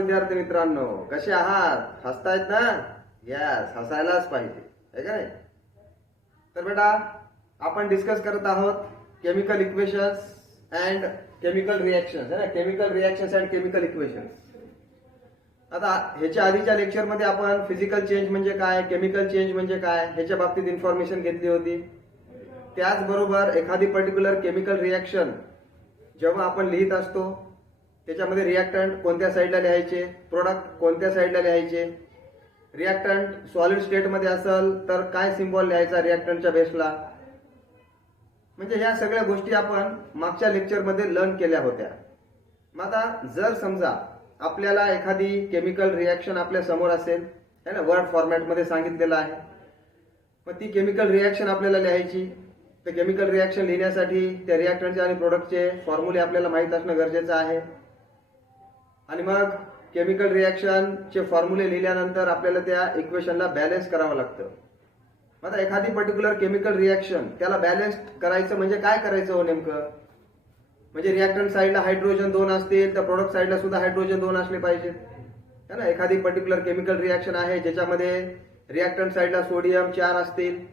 विद्यार्थी मित्रांनो, कसे आहात? हसतायत ना? यस, हसायलाच पाहिजे, है का नाही? तर बेटा, आपण डिस्कस करत आहोत chemical equations and chemical reactions, है ना? Chemical reactions and chemical equations. आता ह्याच्या आधीच्या लेक्चरमध्ये आपण फिजिकल चेंज म्हणजे काय, केमिकल चेंज म्हणजे काय ह्याच्या बाबतीत इन्फॉर्मेशन घेतली होती. त्याचबरोबर एखादी पर्टिक्युलर केमिकल रिएक्शन जेव्हा आपण लिहित असतो त्याच्यामध्ये रिएक्टंट कोणत्या साईडला लिहायचे, प्रोडक्ट कोणत्या साईडला लिहायचे, रिएक्टंट सॉलिड स्टेटमध्ये असेल तर काय सिम्बॉल लिहायचा रिएक्टंटच्या बेसला. म्हणजे ह्या सगळ्या गोष्टी आपण मागच्या लेक्चरमध्ये लर्न केल्या होत्या. मग आता जर समजा आपल्याला एखादी केमिकल रिएक्शन आपल्या समोर असेल, है ना, वर्ड फॉर्मॅटमध्ये सांगितलेलं आहे, मग ती केमिकल रिएक्शन आपल्याला लिहायची. तर केमिकल रिएक्शन लिहिण्यासाठी त्या रिएक्टंटचे आणि प्रोडक्टचे फॉर्म्युले आपल्याला माहीत असणं गरजेचं आहे. आणि मग केमिकल रिएक्शनचे फॉर्म्युले लिहिल्यानंतर आपल्याला त्या इक्वेशनला बॅलन्स करावं लागतं. आता एखादी पर्टिक्युलर केमिकल रिएक्शन त्याला बॅलन्स करायचं म्हणजे काय करायचं हो नेमकं? म्हणजे रिएक्टंट साईडला हायड्रोजन 2 असतील तर प्रोडक्ट साईडला सुद्धा हायड्रोजन 2 असले पाहिजेत, है ना. एखादी पर्टिक्युलर केमिकल रिएक्शन आहे ज्याच्यामध्ये रिएक्टंट साईडला सोडियम 4 असतील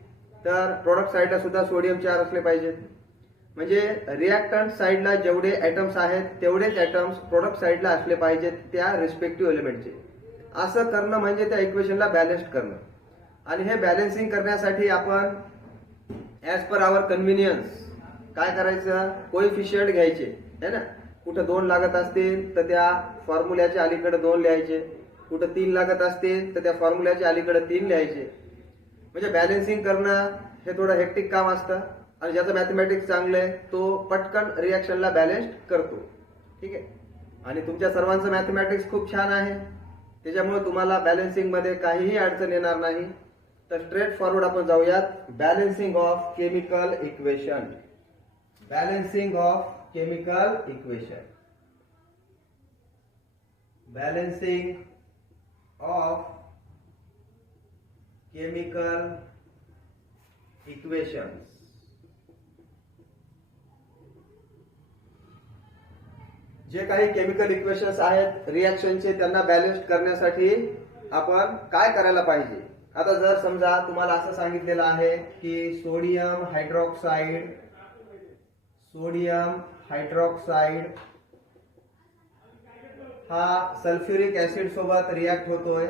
तर प्रोडक्ट साईडला सुद्धा सोडियम 4 असले पाहिजेत. म्हणजे रिएक्टंट साईडला जेवढे ॲटम्स आहेत तेवढेच ॲटम्स प्रोडक्ट साईडला असले पाहिजेत त्या रिस्पेक्टिव्ह एलिमेंटचे. असं करणं म्हणजे त्या इक्वेशनला बॅलन्स करणं. आणि हे बॅलन्सिंग करण्यासाठी आपण ॲज पर आवर कन्व्हिनियन्स काय करायचं, कोएफिशियंट घ्यायचे, है ना. कुठं 2 लागत असतील तर त्या फॉर्म्युल्याच्या अलीकडे 2 लिहायचे, कुठं 3 लागत असतील तर त्या फॉर्म्युल्याच्या अलीकडे 3 लिहायचे. म्हणजे बॅलन्सिंग करणं हे थोडं हेक्टिक काम असतं आणि ज्याचं मॅथमॅटिक्स चांगलं आहे तो पटकन रिॲक्शनला बॅलन्स करतो, ठीक आहे. आणि तुमच्या सर्वांचं मॅथमॅटिक्स खूप छान आहे, त्याच्यामुळे तुम्हाला बॅलन्सिंगमध्ये काहीही अडचण येणार नाही. तर स्ट्रेट फॉरवर्ड आपण जाऊयात. Balancing of chemical equation. Balancing of chemical equation. Balancing of chemical equations. जे काही केमिकल इक्वेशन्स आहेत रिएक्शनचे त्यांना बॅलन्स करण्यासाठी आपण काय करायला पाहिजे. आता जर समजा तुम्हाला असं सांगितलेलं आहे की सोडियम हायड्रॉक्साइड हा सल्फ्युरिक ऍसिड सोबत रिॲक्ट होतोय,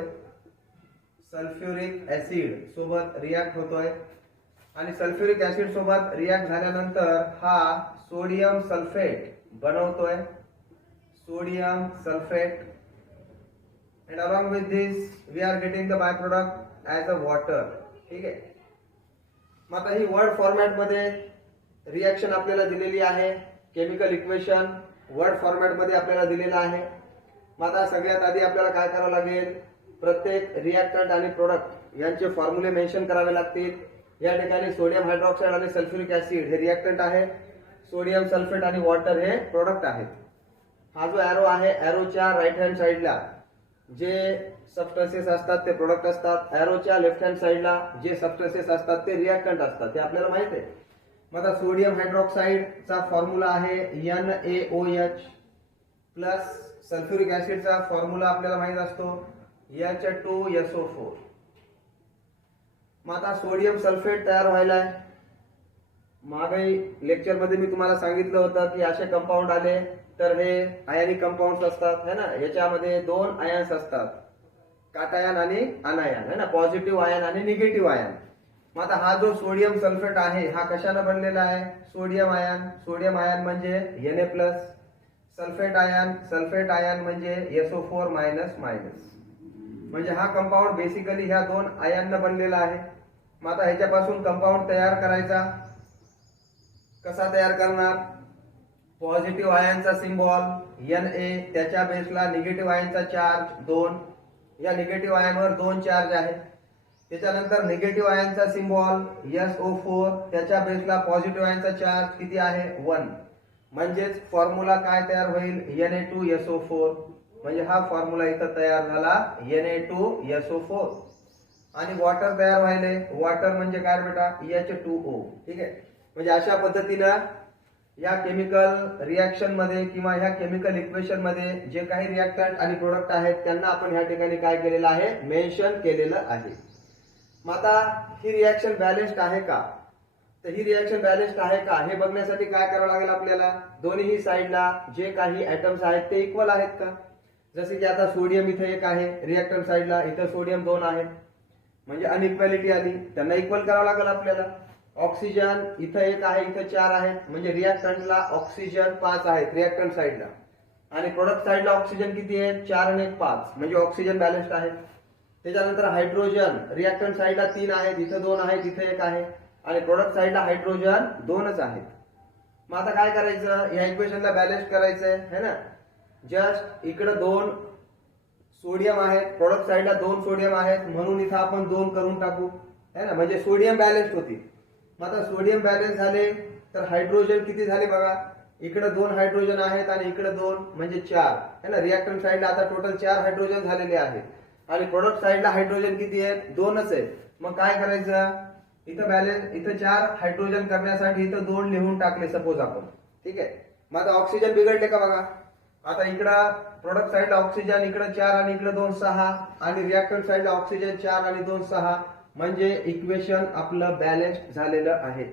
सल्फ्युरिक ऍसिड सोबत रिॲक्ट होतोय आणि सल्फ्युरिक ऍसिड सोबत रिॲक्ट झाल्यानंतर हा सोडियम सल्फेट बनवतोय, sodium sulphate. and along with this we are getting the byproduct as a water, ठीक आहे. मग आता ही वर्ड फॉर्मॅट मध्ये रिएक्शन आपल्याला दिलेली आहे, केमिकल इक्वेशन वर्ड फॉर्मॅट मध्ये आपल्याला दिलेला आहे. मग आता सगळ्यात आधी आपल्याला काय करावं लागेल, प्रत्येक रिएक्टंट आणि प्रोडक्ट यांचे फॉर्म्युले मेन्शन करावे लागतील. या ठिकाणी सोडियम हायड्रॉक्साइड आणि सल्फ्युरिक ऍसिड हे रिएक्टंट आहे, सोडियम सल्फेट आणि वॉटर हे प्रोडक्ट आहेत. हा जो एरो आहे, एरोच्या राईट हँड साईडला जे सबस्टन्सेस असतात ते प्रोडक्ट असतात, एरोच्या लेफ्ट हँड साईडला जे सबस्टन्सेस असतात ते रिएक्टंट असतात, हे आपल्याला माहित आहे. मग आता सोडियम हायड्रॉक्साइडचा फॉर्म्युला आहे NaOH प्लस सल्फ्युरिक ऍसिडचा फॉर्म्युला आपल्याला माहित असतो H2SO4. मग आता सोडियम सल्फेट तयार व्हायला आहे. मागील लेक्चरमध्ये मी तुम्हाला सांगितलं होतं की असे कंपाऊंड आले तर हे आयनिक कंपाऊंड्स असतात, है ना. याच्यामध्ये 2 आयन्स असतात, काटायन आणि अनायन, है ना, पॉझिटिव्ह आयन आणि निगेटिव्ह आयन. मग आता हा जो सोडियम सल्फेट आहे हा कशाने बनलेला आहे, सोडियम आयन. सोडियम आयन म्हणजे Na+, सल्फेट आयन म्हणजे SO4-. म्हणजे हा कंपाऊंड बेसिकली ह्या 2 आयनने बनलेला आहे. मग आता ह्याच्यापासून कंपाऊंड तयार करायचा. कसा तयार करणार, पॉझिटिव्ह आयनचा सिम्बॉल Na, त्याच्या बेसला निगेटिव्ह आयनचा चार्ज 2, या निगेटिव्ह आयनवर 2 चार्ज आहे. त्याच्यानंतर निगेटिव्ह आयनचा सिम्बॉल SO4, त्याच्या बेसला पॉझिटिव्ह आयनचा चार्ज किती आहे 1. म्हणजेच फॉर्म्युला काय तयार होईल, Na2SO4. म्हणजे हा फॉर्म्युला इथं तयार झाला Na2SO4. आणि वॉटर तयार व्हायले, वॉटर म्हणजे काय बेटा H2O, ठीक आहे. म्हणजे अशा पद्धतीनं या केमिकल रिॲक्शन मध्ये किंवा ह्या केमिकल इक्वेशन मध्ये जे काही रिॲक्टंट आणि प्रोडक्ट आहेत त्यांना आपण ह्या ठिकाणी काय केलेलं आहे, मेन्शन केलेलं आहे. मग आता ही रिॲक्शन बॅलन्स्ड आहे का, तर ही रिॲक्शन बॅलन्स्ड आहे का हे बघण्यासाठी काय करावं लागेल आपल्याला, दोन्ही साईडला जे काही ऍटम्स आहेत ते इक्वल आहेत का. जसे की आता सोडियम इथे एक आहे रिॲक्टंट साईडला, इथं सोडियम 2 आहेत, म्हणजे अनइक्वॅलिटी आली, त्यांना इक्वल करावं लागेल आपल्याला. ऑक्सिजन इथं एक आहे, इथं 4 आहेत, म्हणजे रिॲक्टंटला ऑक्सिजन 5 आहेत रिॲक्टंट साईडला, आणि प्रोडक्ट साईडला ऑक्सिजन किती आहेत, 4 आणि 5, म्हणजे ऑक्सिजन बॅलन्स्ड आहे. त्याच्यानंतर हायड्रोजन रिॲक्टंट साईडला 3 आहेत, इथं 2 आहेत, इथं 1 आहे, आणि प्रोडक्ट साईडला हायड्रोजन 2च आहेत. मग आता काय करायचं, या इक्वेशनला बॅलन्स करायचंय है ना. जस्ट इकडे 2 सोडियम आहेत, प्रोडक्ट साईडला 2 सोडियम आहेत, म्हणून इथं आपण 2 करून टाकू है ना, म्हणजे सोडियम बॅलन्स्ड होती. मग आता सोडियम बॅलन्स झाले तर हायड्रोजन किती झाले बघा, इकडे 2 हायड्रोजन आहेत आणि इकडे 2, म्हणजे 4 है ना. रिॲक्टंट साईडला आता टोटल 4 हायड्रोजन झालेले आहेत, आणि प्रोडक्ट साईडला हायड्रोजन किती आहेत, 2च आहेत. मग काय करायचं, इथं बॅलन्स, इथं 4 हायड्रोजन करण्यासाठी इथं 2 लिहून टाकले सपोज आपण, ठीक आहे. मग आता ऑक्सिजन बिघडले का बघा, आता इकडं प्रोडक्ट साईडला ऑक्सिजन इकडे 4 आणि इकडे 2 6, आणि रिॲक्टंट साईडला ऑक्सिजन 4 आणि 2 6, म्हणजे इक्वेशन आपलं बॅलन्स्ड झालेलं आहे.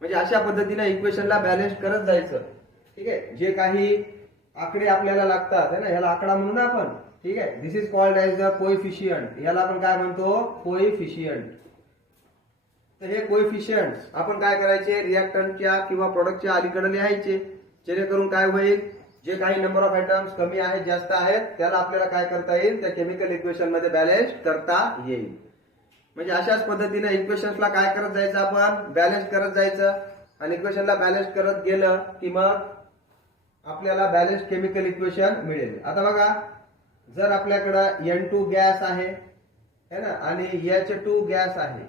म्हणजे अशा पद्धतीने इक्वेशनला बॅलन्स करत जायचं, ठीक आहे. जे काही आकडे आपल्याला लागतात है ना, ह्याला आकडा म्हणून आपण, ठीक आहे. This is called as the coefficient, याला आपण काय म्हणतो, कोएफिशियंट. तर हे कोएफिशियंट्स आपण काय करायचे, रिॲक्टंटच्या किंवा प्रोडक्टच्या अलीकडे लिहायचे, जेणेकरून काय होईल, जे काही नंबर ऑफ आयटम्स कमी आहेत जास्त आहेत त्याला आपल्याला काय करता येईल, त्या केमिकल इक्वेशन मध्ये बॅलन्स करता येईल. म्हणजे अशाच पद्धतीने इक्वेशन्सला काय करत जायचं, आपण बॅलन्स करत जायचं, आणि इक्वेशनला बॅलन्स करत गेलं की मग आपल्याला बॅलन्स केमिकल इक्वेशन मिळेल. आता बघा, जर आपल्याकडं N2 गॅस आहे है ना, आणि H2 गॅस आहे,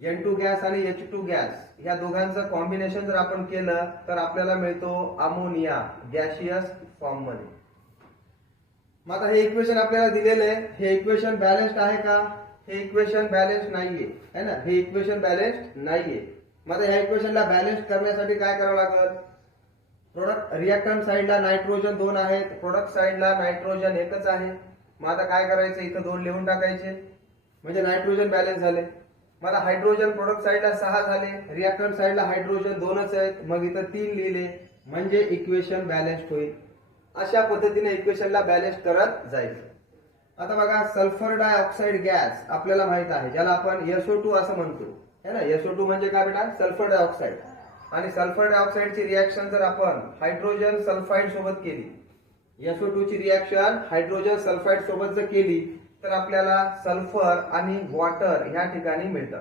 N2 गॅस आणि H2 गॅस ह्या दोघांचं कॉम्बिनेशन जर आपण केलं तर आपल्याला मिळतो अमोनिया गॅसियस फॉर्म मध्ये. मग आता हे इक्वेशन आपल्याला दिलेले आहे, हे इक्वेशन बॅलन्स्ड आहे का, हे इक्वेशन बॅलन्स्ड नाहीये है ना, हे इक्वेशन बॅलन्स्ड नाहीये. मग आता ह्या इक्वेशनला बॅलन्स करण्यासाठी काय करावं लागेल, प्रोडक्ट रिॲक्टंट साईडला नायट्रोजन 2 आहेत, प्रोडक्ट साईडला नायट्रोजन 1च आहे. मग आता काय करायचं, इथं 2 लिहून टाकायचे, म्हणजे नायट्रोजन बॅलन्स झाले. मला हायड्रोजन प्रोडक्ट साईडला 6 झाले, रिॲक्टंट साईडला हायड्रोजन 2च आहेत, मग इथं 3 लिहिले, म्हणजे इक्वेशन बॅलन्स्ड होईल. अशा पद्धतीने इक्वेशनला बॅलन्स करत जायचं. आता बघा, सल्फर डायऑक्साइड गॅस आपल्याला माहित आहे, ज्याला आपण SO2 असं म्हणतो है ना. SO2 म्हणजे काय बेटा, सल्फर डायऑक्साइड. आणि सल्फर डायऑक्साइडची रिॲक्शन जर आपण हायड्रोजन सल्फाइड सोबत केली, SO2 ची रिॲक्शन हायड्रोजन सल्फाइड सोबत जर केली तर आपल्याला सल्फर आणि वॉटर ह्या ठिकाणी मिळतं,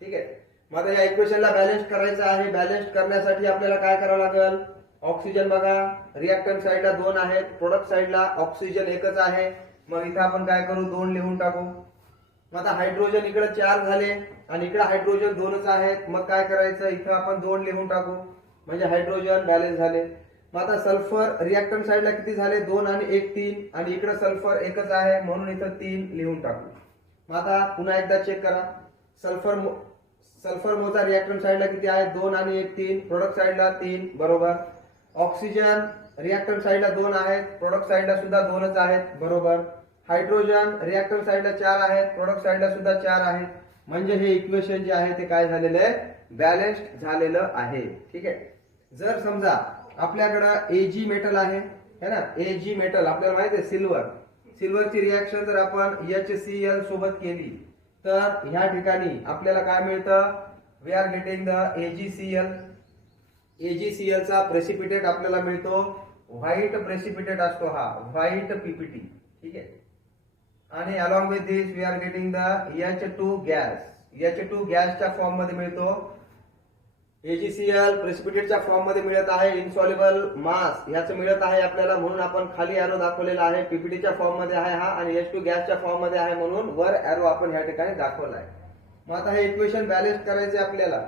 ठीक आहे. मग आता या इक्वेशनला बॅलन्स करायचं आहे. बॅलन्स करण्यासाठी आपल्याला काय करावं लागेल, ऑक्सिजन बघा रिॲक्टंट साईडला 2 आहेत, प्रोडक्ट साईडला ऑक्सिजन 1च आहे, मग इथं आपण काय करू, 2 लिहून टाकू. मग आता हायड्रोजन इकडे 4 झाले आणि इकडे हायड्रोजन 2च आहेत, मग काय करायचं, इथं आपण 2 लिहून टाकू, म्हणजे हायड्रोजन बॅलन्स झाले. मग आता सल्फर रिॲक्टंट साईडला किती झाले, 2 आणि 1 3, आणि इकडे सल्फर 1च आहे म्हणून इथं 3 लिहून टाकू. मग आता पुन्हा एकदा चेक करा, सल्फर मोजा रिॲक्टंट साईडला किती आहे, 2 आणि 1 3, प्रोडक्ट साईडला 3, बरोबर. ऑक्सिजन रिॲक्टंट साईडला 2 आहेत, प्रोडक्ट साईडला सुद्धा 2च आहेत, बरोबर. हायड्रोजन रिॲक्टंट साईडला 4 आहेत, प्रोडक्ट साईडला सुद्धा 4 आहेत, म्हणजे हे इक्वेशन जे आहे ते काय झालेलं आहे, बॅलन्स्ड झालेलं आहे, ठीक आहे. जर समजा आपल्याकडं Ag मेटल आहे है ना, Ag मेटल आपल्याला माहिती आहे सिल्वरची रिॲक्शन जर आपण HCl सोबत केली तर ह्या ठिकाणी आपल्याला काय मिळतं, we are getting the AgCl. AgCl चा प्रेसिपिटेट आपल्याला मिळतो, व्हाईट प्रेसिपिटेट असतो हा, व्हाईट PPT, ठीक आहे. आणि along with this we are getting the H2 gas, H2 गॅसच्या फॉर्म मध्ये मिळतो. AgCl प्रेसिपिटेटच्या फॉर्म मध्ये मिळत आहे, इनसॉल्युबल मास ह्याचं मिळत आहे आपल्याला, म्हणून आपण खाली एरो दाखवलेला आहे, PPTच्या फॉर्म मध्ये आहे हा, आणि H2 गॅसच्या फॉर्म मध्ये आहे म्हणून वर एरो आपण ह्या ठिकाणी दाखवला आहे. मग आता हे इक्वेशन बॅलन्स करायचे आपल्याला,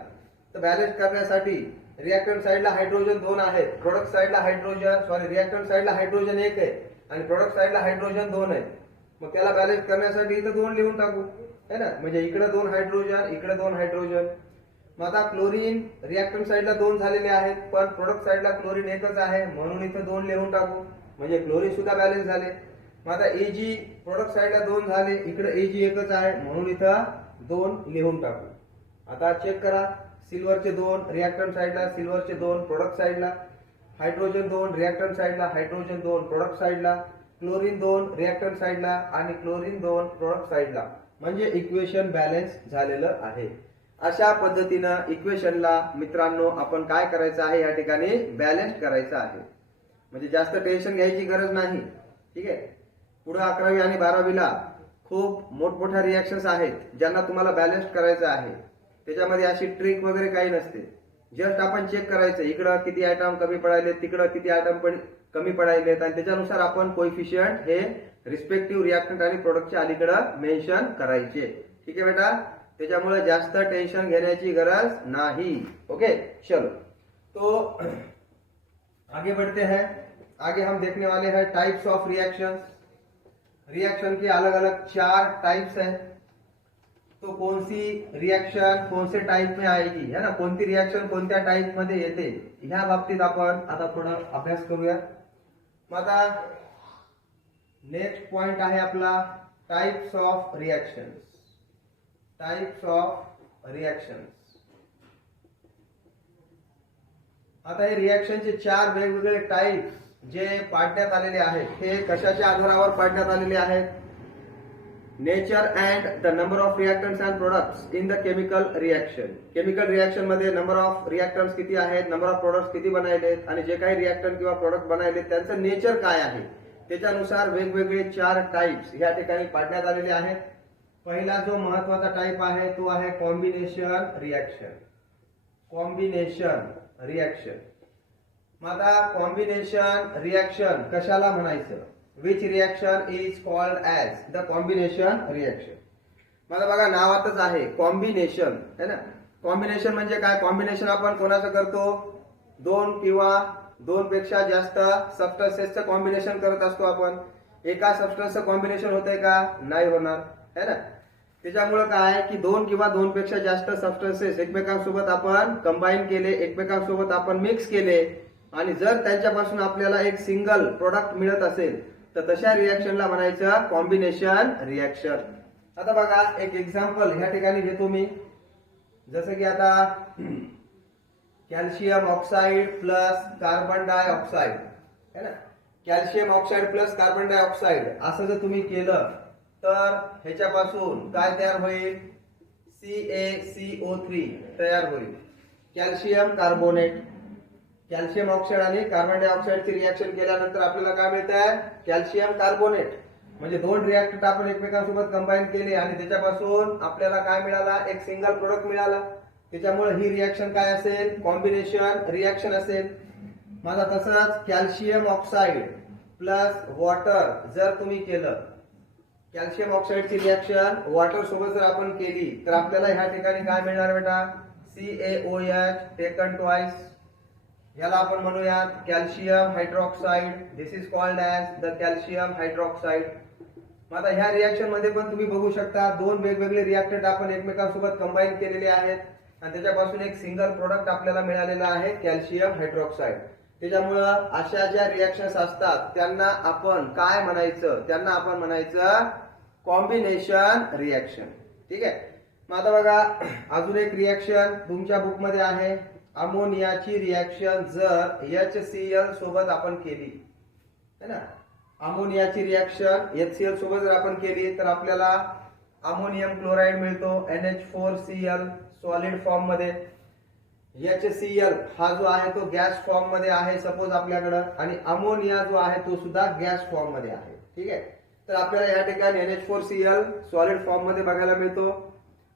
तर बॅलन्स करण्यासाठी रिॲक्टंट साईडला हायड्रोजन 2 आहेत, प्रोडक्ट साईडला रिॲक्टंट साईडला हायड्रोजन 1 आहे आणि प्रोडक्ट साईडला हायड्रोजन 2 आहे. मग त्याला बॅलन्स करण्यासाठी इथं 2 लिहून टाकू है ना, म्हणजे इकडे 2 हायड्रोजन, इकडे 2 हायड्रोजन. मग आता क्लोरीन रिएक्टंट साईडला 2 झालेले आहेत, पण प्रोडक्ट साईडला क्लोरीन एकच आहे, म्हणून इथं 2 लिहून टाकू, म्हणजे क्लोरीन सुद्धा बॅलन्स झाले. मग आता Ag प्रोडक्ट साईडला 2 झाले, इकडे Ag एकच आहे, म्हणून इथं 2 लिहून टाकू. आता चेक करा, सिल्वरचे 2 रिएक्टंट साईडला, सिल्वरचे 2 प्रोडक्ट साईडला, हायड्रोजन 2 रिएक्टंट साईडला, हायड्रोजन 2 प्रोडक्ट साईडला, क्लोरीन 2 रिएक्टंट साईडला आणि क्लोरीन 2 प्रोडक्ट साईडला, म्हणजे इक्वेशन बॅलन्स झालेलं आहे. अशा पद्धतीनं इक्वेशनला मित्रांनो आपण काय करायचं आहे, या ठिकाणी बॅलन्स करायचं आहे. म्हणजे जास्त टेन्शन घ्यायची गरज नाही. ठीक आहे. पुढे 11वी आणि 12वीला खूप मोठमोठ्या रिएक्शन्स आहेत ज्यांना तुम्हाला बॅलन्स करायचं आहे. त्याच्यामध्ये अशी ट्रिक वगैरे काही नसते. जस्ट आपण चेक करायचं, इकडं किती आयटम कमी पडायले, तिकडं किती आयटम पण कमी पडायलेत, आणि त्याच्यानुसार आपण कोइफिशियंट हे रिस्पेक्टिव्ह रिएक्टंट आणि प्रोडक्टच्या अलीकडं मेन्शन करायचे. ठीक आहे बेटा. त्याच्यामुळे जास्त टेंशन घेण्याची गरज नहीं. ओके, चलो तो आगे बढ़ते हैं. आगे हम देखने वाले हैं टाइप्स ऑफ रिएक्शंस. रिएक्शन के अलग अलग 4 टाइप्स हैं. तो कौन सी रिएक्शन कौन से टाइप में आएगी, है ना, कोणती रिएक्शन कोणत्या टाइप मध्ये येते, ह्या बाबतीत आपण आता थोडा अभ्यास करूया. मग आता नेक्स्ट पॉइंट आहे आपला types of reactions. Types of reactions. आता हे रिएक्शनचे 4 वेगवेगळे टाइप्स जे पाडण्यात आलेले आहेत, हे कशाच्या आधारावर पाडण्यात आलेले आहेत? Nature and the number of reactants and products in the chemical reaction. Chemical reaction मध्ये नंबर ऑफ रिएक्टंट्स किती आहेत, नंबर ऑफ प्रोडक्ट्स किती बनायलेत, आणि जे काही रिएक्टंट किंवा प्रोडक्ट बनायलेत त्यांचं नेचर काय आहे, त्याच्यानुसार वेगवेगळे 4 टाइप्स या ठिकाणी पाडण्यात आलेले आहेत. पहिला जो महत्वाचा टाइप आहे तो आहे कॉम्बिनेशन रिएक्शन. Combination reaction. मग आता कॉम्बिनेशन रिएक्शन कशाला म्हणायचं? Which reaction is called as the combination reaction. मला बघा नावातच आहे कॉम्बिनेशन, है ना. कॉम्बिनेशन म्हणजे काय? कॉम्बिनेशन आपण कोणाचं करतो? 2 किंवा 2 पेक्षा जास्त सबस्टन्सेसचं कॉम्बिनेशन करत असतो आपण. एका सबस्टन्सचं कॉम्बिनेशन होतंय का? नाही होणार, है ना. त्याच्यामुळे काय की 2 किंवा 2 पेक्षा जास्त सबस्टन्सेस एकमेकांसोबत आपण कंबाईन केले, एकमेकांसोबत आपण मिक्स केले, आणि जर त्यांच्यापासून आपल्याला एक सिंगल प्रोडक्ट मिळत असेल तर तशा रिएक्शनला म्हणायचं कॉम्बिनेशन रिएक्शन. आता बघा एक एक्झाम्पल ह्या ठिकाणी घेतो मी. जसं की आता calcium oxide plus carbon dioxide, है ना. Calcium oxide plus carbon dioxide असं जर तुम्ही केलं तर ह्याच्यापासून काय तयार होईल? CaCO3 तयार होईल. Calcium carbonate. कॅल्शियम ऑक्साईड आणि कार्बन डायऑक्साईडची रिएक्शन केल्यानंतर आपल्याला काय मिळतंय? Calcium carbonate. म्हणजे 2 रिएक्टंट आपण एकमेकांसोबत कंबाईन केले आणि त्याच्यापासून आपल्याला काय मिळाला? एक सिंगल प्रोडक्ट मिळाला. त्याच्यामुळे ही रिएक्शन काय असेल? कॉम्बिनेशन रिएक्शन असेल. माझा तसंच कॅल्शियम ऑक्साईड प्लस वॉटर जर तुम्ही केलं, कॅल्शियम ऑक्साईडची रिएक्शन वॉटर सोबत जर आपण केली तर आपल्याला ह्या ठिकाणी काय मिळणार बेटा? CaOH taken twice. याला आपण म्हणूयात calcium hydroxide. This is called as the calcium hydroxide. मग आता ह्या रिएक्शन मध्ये पण तुम्ही बघू शकता 2 वेगवेगळे रिएक्टंट आपण एकमेकांसोबत कंबाईन केलेले आहेत आणि त्याच्यापासून एक सिंगल प्रोडक्ट आपल्याला मिळालेला आहे कॅल्शियम हायड्रॉक्साईड. त्याच्यामुळं अशा ज्या रिएक्शन्स असतात त्यांना आपण काय म्हणायचं? त्यांना आपण म्हणायचं कॉम्बिनेशन रिएक्शन. ठीक आहे. मग आता बघा अजून एक रिएक्शन तुमच्या बुकमध्ये आहे, अमोनियाची रिएक्शन जर HCl सोबत आपण केली, है ना. अमोनियाची रिएक्शन HCl सोबत जर आपण केली तर आपल्याला अमोनियम क्लोराईड मिळतो NH4Cl सॉलिड फॉर्म मध्ये. HCl हा जो आहे तो गॅस फॉर्म मध्ये आहे सपोज आपल्याकडं, आणि अमोनिया जो आहे तो सुद्धा गॅस फॉर्म मध्ये आहे. ठीक आहे. तर आपल्याला या ठिकाणी NH4Cl सॉलिड फॉर्म मध्ये बघायला मिळतो.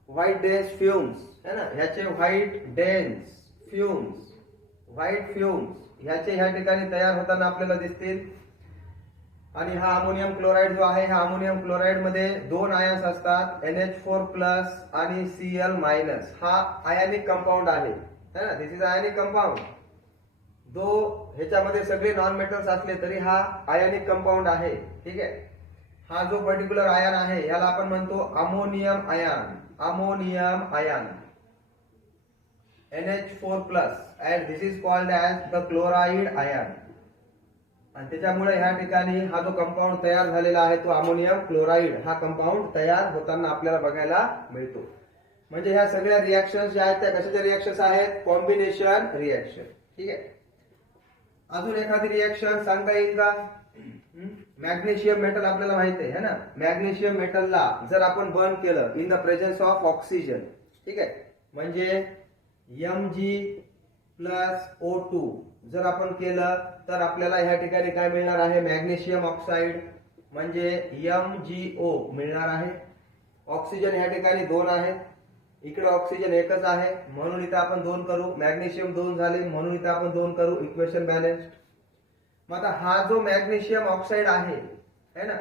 व्हाईट डेन्स फ्युम्स, है ना. ह्याचे white dense fumes, white fumes ह्याचे ह्या ठिकाणी तयार होताना आपल्याला दिसतील. आणि हा अमोनियम क्लोराईड जो आहे, ह्या अमोनियम क्लोराईड मध्ये 2 आयन्स असतात, NH4+ आणि Cl-. हा आयनिक कंपाऊंड आहे, है ना. दिस इज आयनिक कंपाऊंड. दो ह्याच्यामध्ये सगळे नॉन मेटल्स असले तरी हा आयनिक कंपाऊंड आहे. ठीक आहे. हा जो पर्टिक्युलर आयन आहे याला आपण म्हणतो ammonium ion. Ammonium ion. NH4+ and this is called as the chloride ion. आणि त्याच्यामुळे ह्या ठिकाणी हा जो कंपाऊंड तयार झालेला आहे तो अमोनियम क्लोराईड हा कंपाऊंड तयार होताना आपल्याला बघायला मिळतो. म्हणजे ह्या सगळ्या रिएक्शन्स ज्या आहेत त्या कशाच्या रिएक्शन्स आहेत? Combination reaction. ठीक आहे. अजून एखादी रिएक्शन सांगता येईल का? मॅग्नेशियम मेटल आपल्याला माहिती आहे ना. मॅग्नेशियम मेटलला जर आपण बर्न केलं in the presence of oxygen, ठीक आहे, म्हणजे Mg+O2 जर आपण केलं तर आपल्याला ह्या ठिकाणी काय मिळणार आहे? मॅग्नेशियम ऑक्साईड म्हणजे MgO मिळणार आहे. ऑक्सिजन ह्या ठिकाणी 2 आहे, इकडे ऑक्सिजन एकच आहे म्हणून इथे आपण 2 करू. मॅग्नेशियम 2 झाले म्हणून इथे आपण 2 करू. Equation balanced. मग आता हा जो मॅग्नेशियम ऑक्साईड आहे है ना,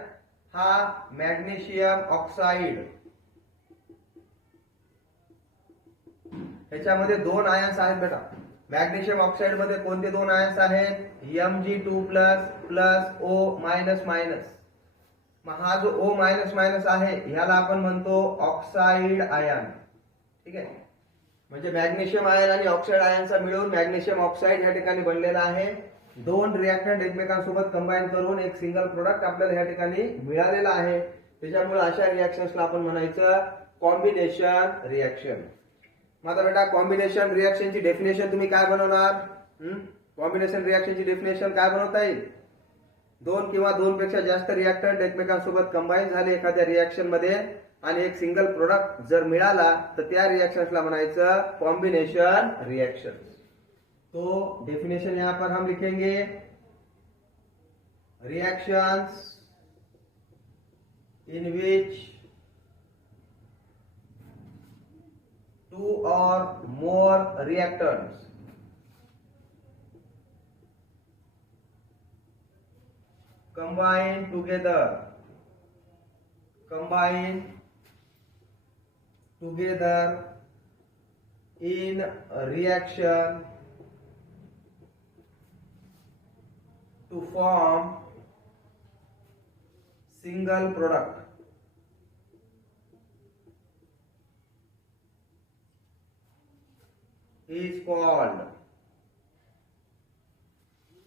हा मॅग्नेशियम ऑक्साईड ह्याच्यामध्ये 2 आयन्स आहेत बेटा. मॅग्नेशियम ऑक्साईड मध्ये कोणते 2 आयन्स आहेत? Mg2+ plus O minus. मग हा जो O मायनस आहे ह्याला आपण म्हणतो ऑक्साईड आयन. ठीक आहे. म्हणजे मॅग्नेशियम आयन आणि ऑक्साईड आयनचा मिळून मॅग्नेशियम ऑक्साईड या ठिकाणी बनलेला आहे. 2 रिएक्टंट एकमेकांसोबत कंबाईन करून एक सिंगल प्रोडक्ट आपल्याला या ठिकाणी मिळालेला आहे. त्याच्यामुळे अशा रिएक्शन्सला आपण म्हणायचं कॉम्बिनेशन रिएक्शन. माझा बेटा कॉम्बिनेशन रिएक्शनची डेफिनेशन तुम्ही काय बनवणार? कॉम्बिनेशन रिएक्शनची डेफिनेशन काय बनवता येईल? 2 किंवा 2 पेक्षा जास्त रिएक्टंट एकमेकांसोबत कंबाईन झाले एखाद्या रिएक्शन मध्ये आणि एक सिंगल प्रोडक्ट जर मिळाला तर त्या रिएक्शन्सला म्हणायचं कॉम्बिनेशन रिएक्शन. तो डेफिनेशन यहां पर हम लिखेंगे, reactions in which 2 or more reactants combine together in a reaction to form single product is called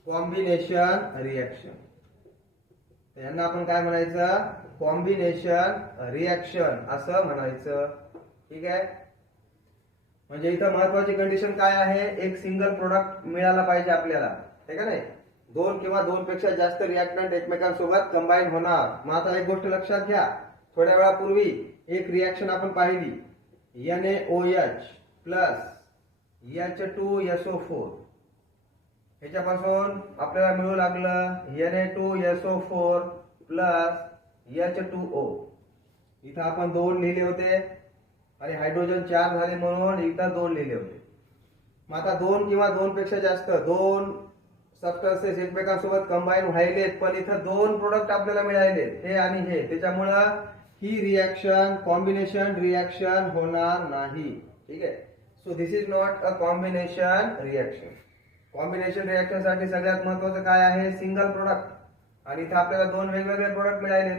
combination reaction. यांना आपण काय म्हणायचं? कॉम्बिनेशन रिएक्शन असं म्हणायचं. ठीक आहे. म्हणजे इथं महत्वाची कंडिशन काय आहे? एक सिंगल प्रोडक्ट मिळाला पाहिजे आपल्याला, आहे का नाही? 2 किंवा 2 पेक्षा जास्त रिएक्टंट एकमेकांसोबत कंबाईन होणार. मग आता एक गोष्ट लक्षात घ्या, थोड्या वेळापूर्वी एक रिएक्शन आपण पाहिली, NaOH प्लस H2SO4. ह्याच्यापासून आपल्याला मिळू लागलं Na2SO4 प्लस H2O. इथं आपण 2 लिहिले होते आणि हायड्रोजन 4 झाले म्हणून इथं 2 लिहिले होते. मग आता 2 किंवा 2 पेक्षा जास्त 2 सबस्टन्सेस एकमेकांसोबत कंबाईन व्हायलेत पण इथं 2 प्रोडक्ट आपल्याला मिळाले, हे आणि हे. त्याच्यामुळं ही रिएक्शन कॉम्बिनेशन रिएक्शन होणार नाही. ठीक आहे. So this is not a combination reaction. Combination reaction साठी सगळ्यात महत्वाचं काय आहे? Single product. आणि इथे आपल्याला 2 वेगवेगळे प्रोडक्ट मिळाले,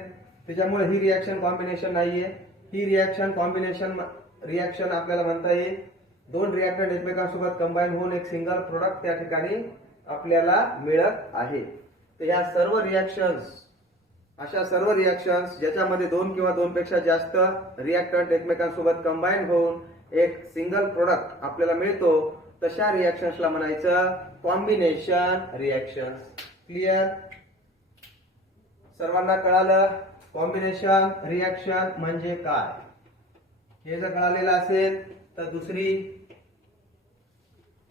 त्याच्यामुळे ही रिएक्शन कॉम्बिनेशन नाहीये. ही रिएक्शन कॉम्बिनेशन रिएक्शन आपल्याला म्हणता येईल 2 रिएक्टंट एकमेकांसोबत कंबाईन होऊन एक सिंगल प्रोडक्ट त्या ठिकाणी आपल्याला मिळत आहे. तर या सर्व रिएक्शन्स, अशा सर्व रिएक्शन्स ज्याच्यामध्ये 2 किंवा 2 पेक्षा जास्त रिएक्टंट एकमेकांसोबत कंबाईन होऊन एक सिंगल प्रोडक्ट आपल्याला मिळतो, तशा रिएक्शन्सला म्हणायचं कॉम्बिनेशन रिएक्शन्स. क्लिअर? सर्वांना कळालं कॉम्बिनेशन रिएक्शन म्हणजे काय? हे जर कळालेलं असेल तर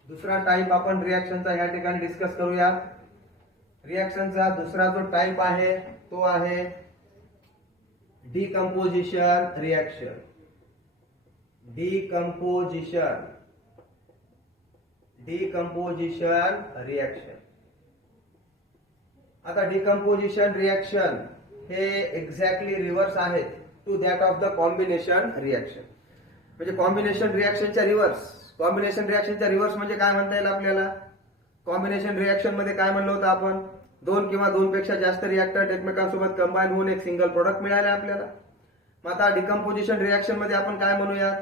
दुसरा टाइप आपण रिएक्शनचा या ठिकाणी डिस्कस करूया. रिएक्शनचा दुसरा जो टाइप आहे तो आहे डिकम्पोजिशन रिएक्शन. Decomposition reaction. आता डिकम्पोजिशन रिएक्शन हे एक्झॅक्टली रिव्हर्स आहेत to that of the combination reaction. म्हणजे कॉम्बिनेशन रिएक्शनच्या रिव्हर्स. कॉम्बिनेशन रिएक्शनच्या रिव्हर्स म्हणजे काय म्हणता येईल आपल्याला? कॉम्बिनेशन रिएक्शन मध्ये काय म्हणलं होतं आपण? 2 किंवा 2 पेक्षा जास्त रिएक्टंट एकमेकांसोबत कंबाईन होऊन एक सिंगल प्रोडक्ट मिळाले आपल्याला. मग आता डिकम्पोजिशन रिएक्शन मध्ये आपण काय म्हणूया?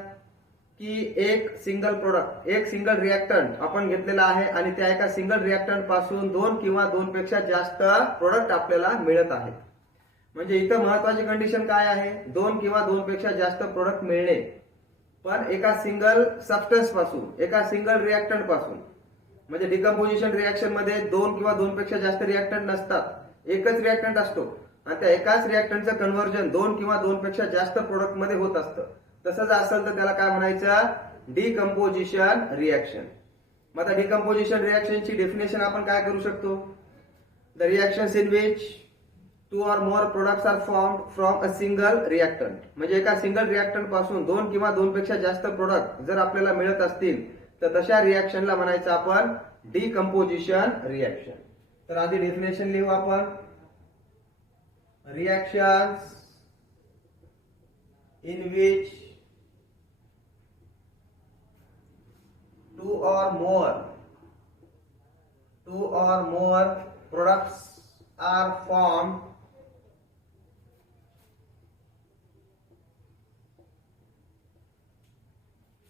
की एक सिंगल प्रोडक्ट, एक सिंगल रिएक्टंट आपण घेतलेला आहे आणि त्या एका सिंगल रिएक्टंट पासून 2 किंवा 2 पेक्षा जास्त प्रोडक्ट आपल्याला मिळत आहेत. म्हणजे इथं महत्वाची कंडिशन काय आहे, 2 किंवा 2 पेक्षा जास्त प्रोडक्ट मिळणे, पण एका सिंगल सबस्टन्स पासून, एका सिंगल रिएक्टंट पासून. म्हणजे डिकम्पोजिशन रिएक्शन मध्ये 2 किंवा 2 पेक्षा जास्त रिएक्टंट नसतात, एकच रिएक्टंट असतो आणि त्या एकाच रिएक्टंटचं कन्व्हर्जन 2 किंवा 2 पेक्षा जास्त प्रोडक्ट मध्ये होत असतं. तसंच असेल तर त्याला काय म्हणायचं, डिकम्पोजिशन रिएक्शन. मग आता डिकम्पोजिशन रिएक्शनची डेफिनेशन आपण काय करू शकतो, the reactions in which 2 or more products are formed from a single reactant. म्हणजे एका सिंगल रिएक्टंट पासून 2 किंवा 2 पेक्षा जास्त प्रोडक्ट जर आपल्याला मिळत असतील तर तशा रिएक्शनला म्हणायचं आपण डिकम्पोजिशन रिएक्शन. तर आधी डेफिनेशन लिहू आपण. Reactions in which 2 or more products are formed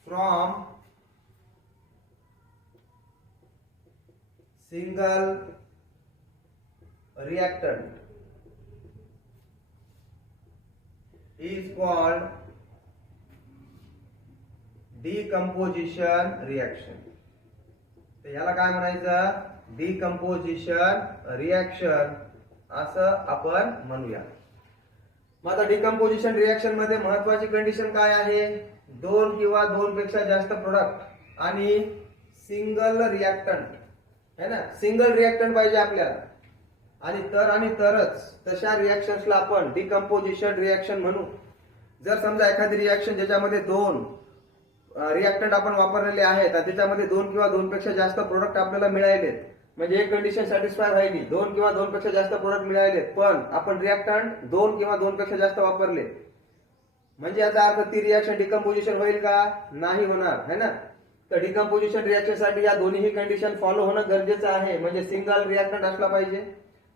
from single reactant is called decomposition reaction. तर याला काय म्हणायचं, डिकम्पोजिशन रिएक्शन असं आपण म्हणूया. मग आता डिकम्पोजिशन रिएक्शन मध्ये महत्वाची कंडिशन काय आहे, 2 किंवा 2 पेक्षा जास्त प्रोडक्ट आणि सिंगल रिएक्टंट है ना, सिंगल रिएक्टंट पाहिजे आपल्याला आणि तरच तशा रिएक्शन्सला आपण डिकम्पोजिशन रिएक्शन म्हणू. जर समजा एखादी रिएक्शन ज्याच्यामध्ये 2 रिएक्टंट आपण वापरलेले आहेत आणि त्याच्यामध्ये 2 किंवा 2 पेक्षा जास्त प्रोडक्ट आपल्याला मिळाले, म्हणजे एक कंडिशन सॅटिस्फाय व्हायली, 2 किंवा 2 पेक्षा जास्त प्रोडक्ट मिळाले, पण आपण रिएक्टंट 2 किंवा 2 पेक्षा जास्त वापरले, म्हणजे याचा अर्थ ती रिएक्शन डिकम्पोजिशन होईल का, नाही होणार है ना. तर डिकम्पोजिशन रिएक्शन साठी या दोन्ही कंडिशन फॉलो होणं गरजेचं आहे. म्हणजे सिंगल रिएक्टंट असला पाहिजे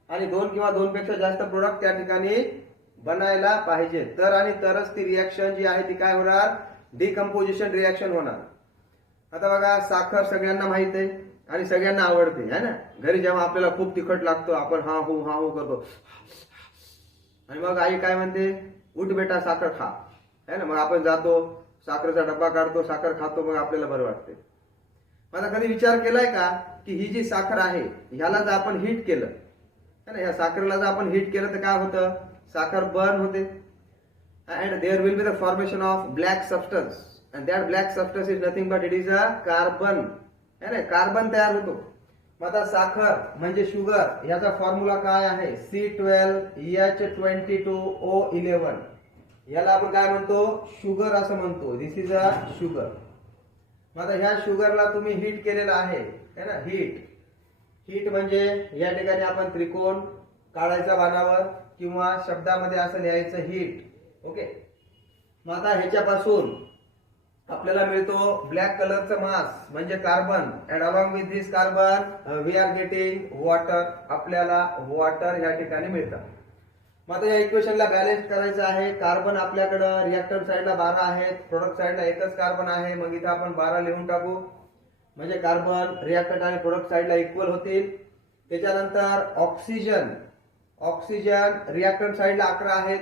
आणि 2 किंवा 2 पेक्षा जास्त प्रोडक्ट त्या ठिकाणी बनायला पाहिजे, तरच ती रिएक्शन जी आहे ती काय होणार, डिकम्पोजिशन रिएक्शन होणार. आता बघा, साखर सगळ्यांना माहित आहे आणि सगळ्यांना आवडते है ना. घरी जेव्हा आपल्याला खूप तिखट लागतो आपण हा हो करतो आणि मग आई काय म्हणते, उठ बेटा साखर खा है ना. मग आपण जातो, साखरेचा डब्बा काढतो, साखर खातो, मग आपल्याला बरं वाटते. माझा कधी विचार केलाय का की ही जी साखर आहे ह्याला जर आपण हीट केलं है ना, ह्या साखरेला जर आपण हीट केलं तर काय होतं, साखर बर्न होते and there will be the formation of black substance and that black substance is nothing but it is a carbon है ना, कार्बन तयार होतो. मग आता साखर म्हणजे शुगर, याचा फॉर्म्युला काय आहे, C12H22O11. याला आपण काय म्हणतो, शुगर असं म्हणतो, दिस इज अ शुगर. मग आता ह्या शुगरला तुम्ही हीट केलेलं आहे है ना, हीट म्हणजे या ठिकाणी आपण त्रिकोण काढायचा बाणावर किंवा शब्दामध्ये असं लिहायचं हीट. ओके. मग आता ह्याच्यापासून आपल्याला मिळतो ब्लॅक कलरचा मास म्हणजे carbon, and along with this carbon we are getting water. आपल्याला वॉटर या ठिकाणी मिळतं. मग आता या इक्वेशनला बॅलन्स करायचं आहे. कार्बन आपल्याकडं रिएक्टंट साइडला 12 आहेत, प्रोडक्ट साइडला एकच कार्बन आहे, मग इथं आपण 12 लिहून टाकू. म्हणजे कार्बन रिएक्टंट आणि प्रोडक्ट साइडला इक्वल होतील. त्याच्यानंतर ऑक्सिजन रिएक्टंट साइडला 11 आहेत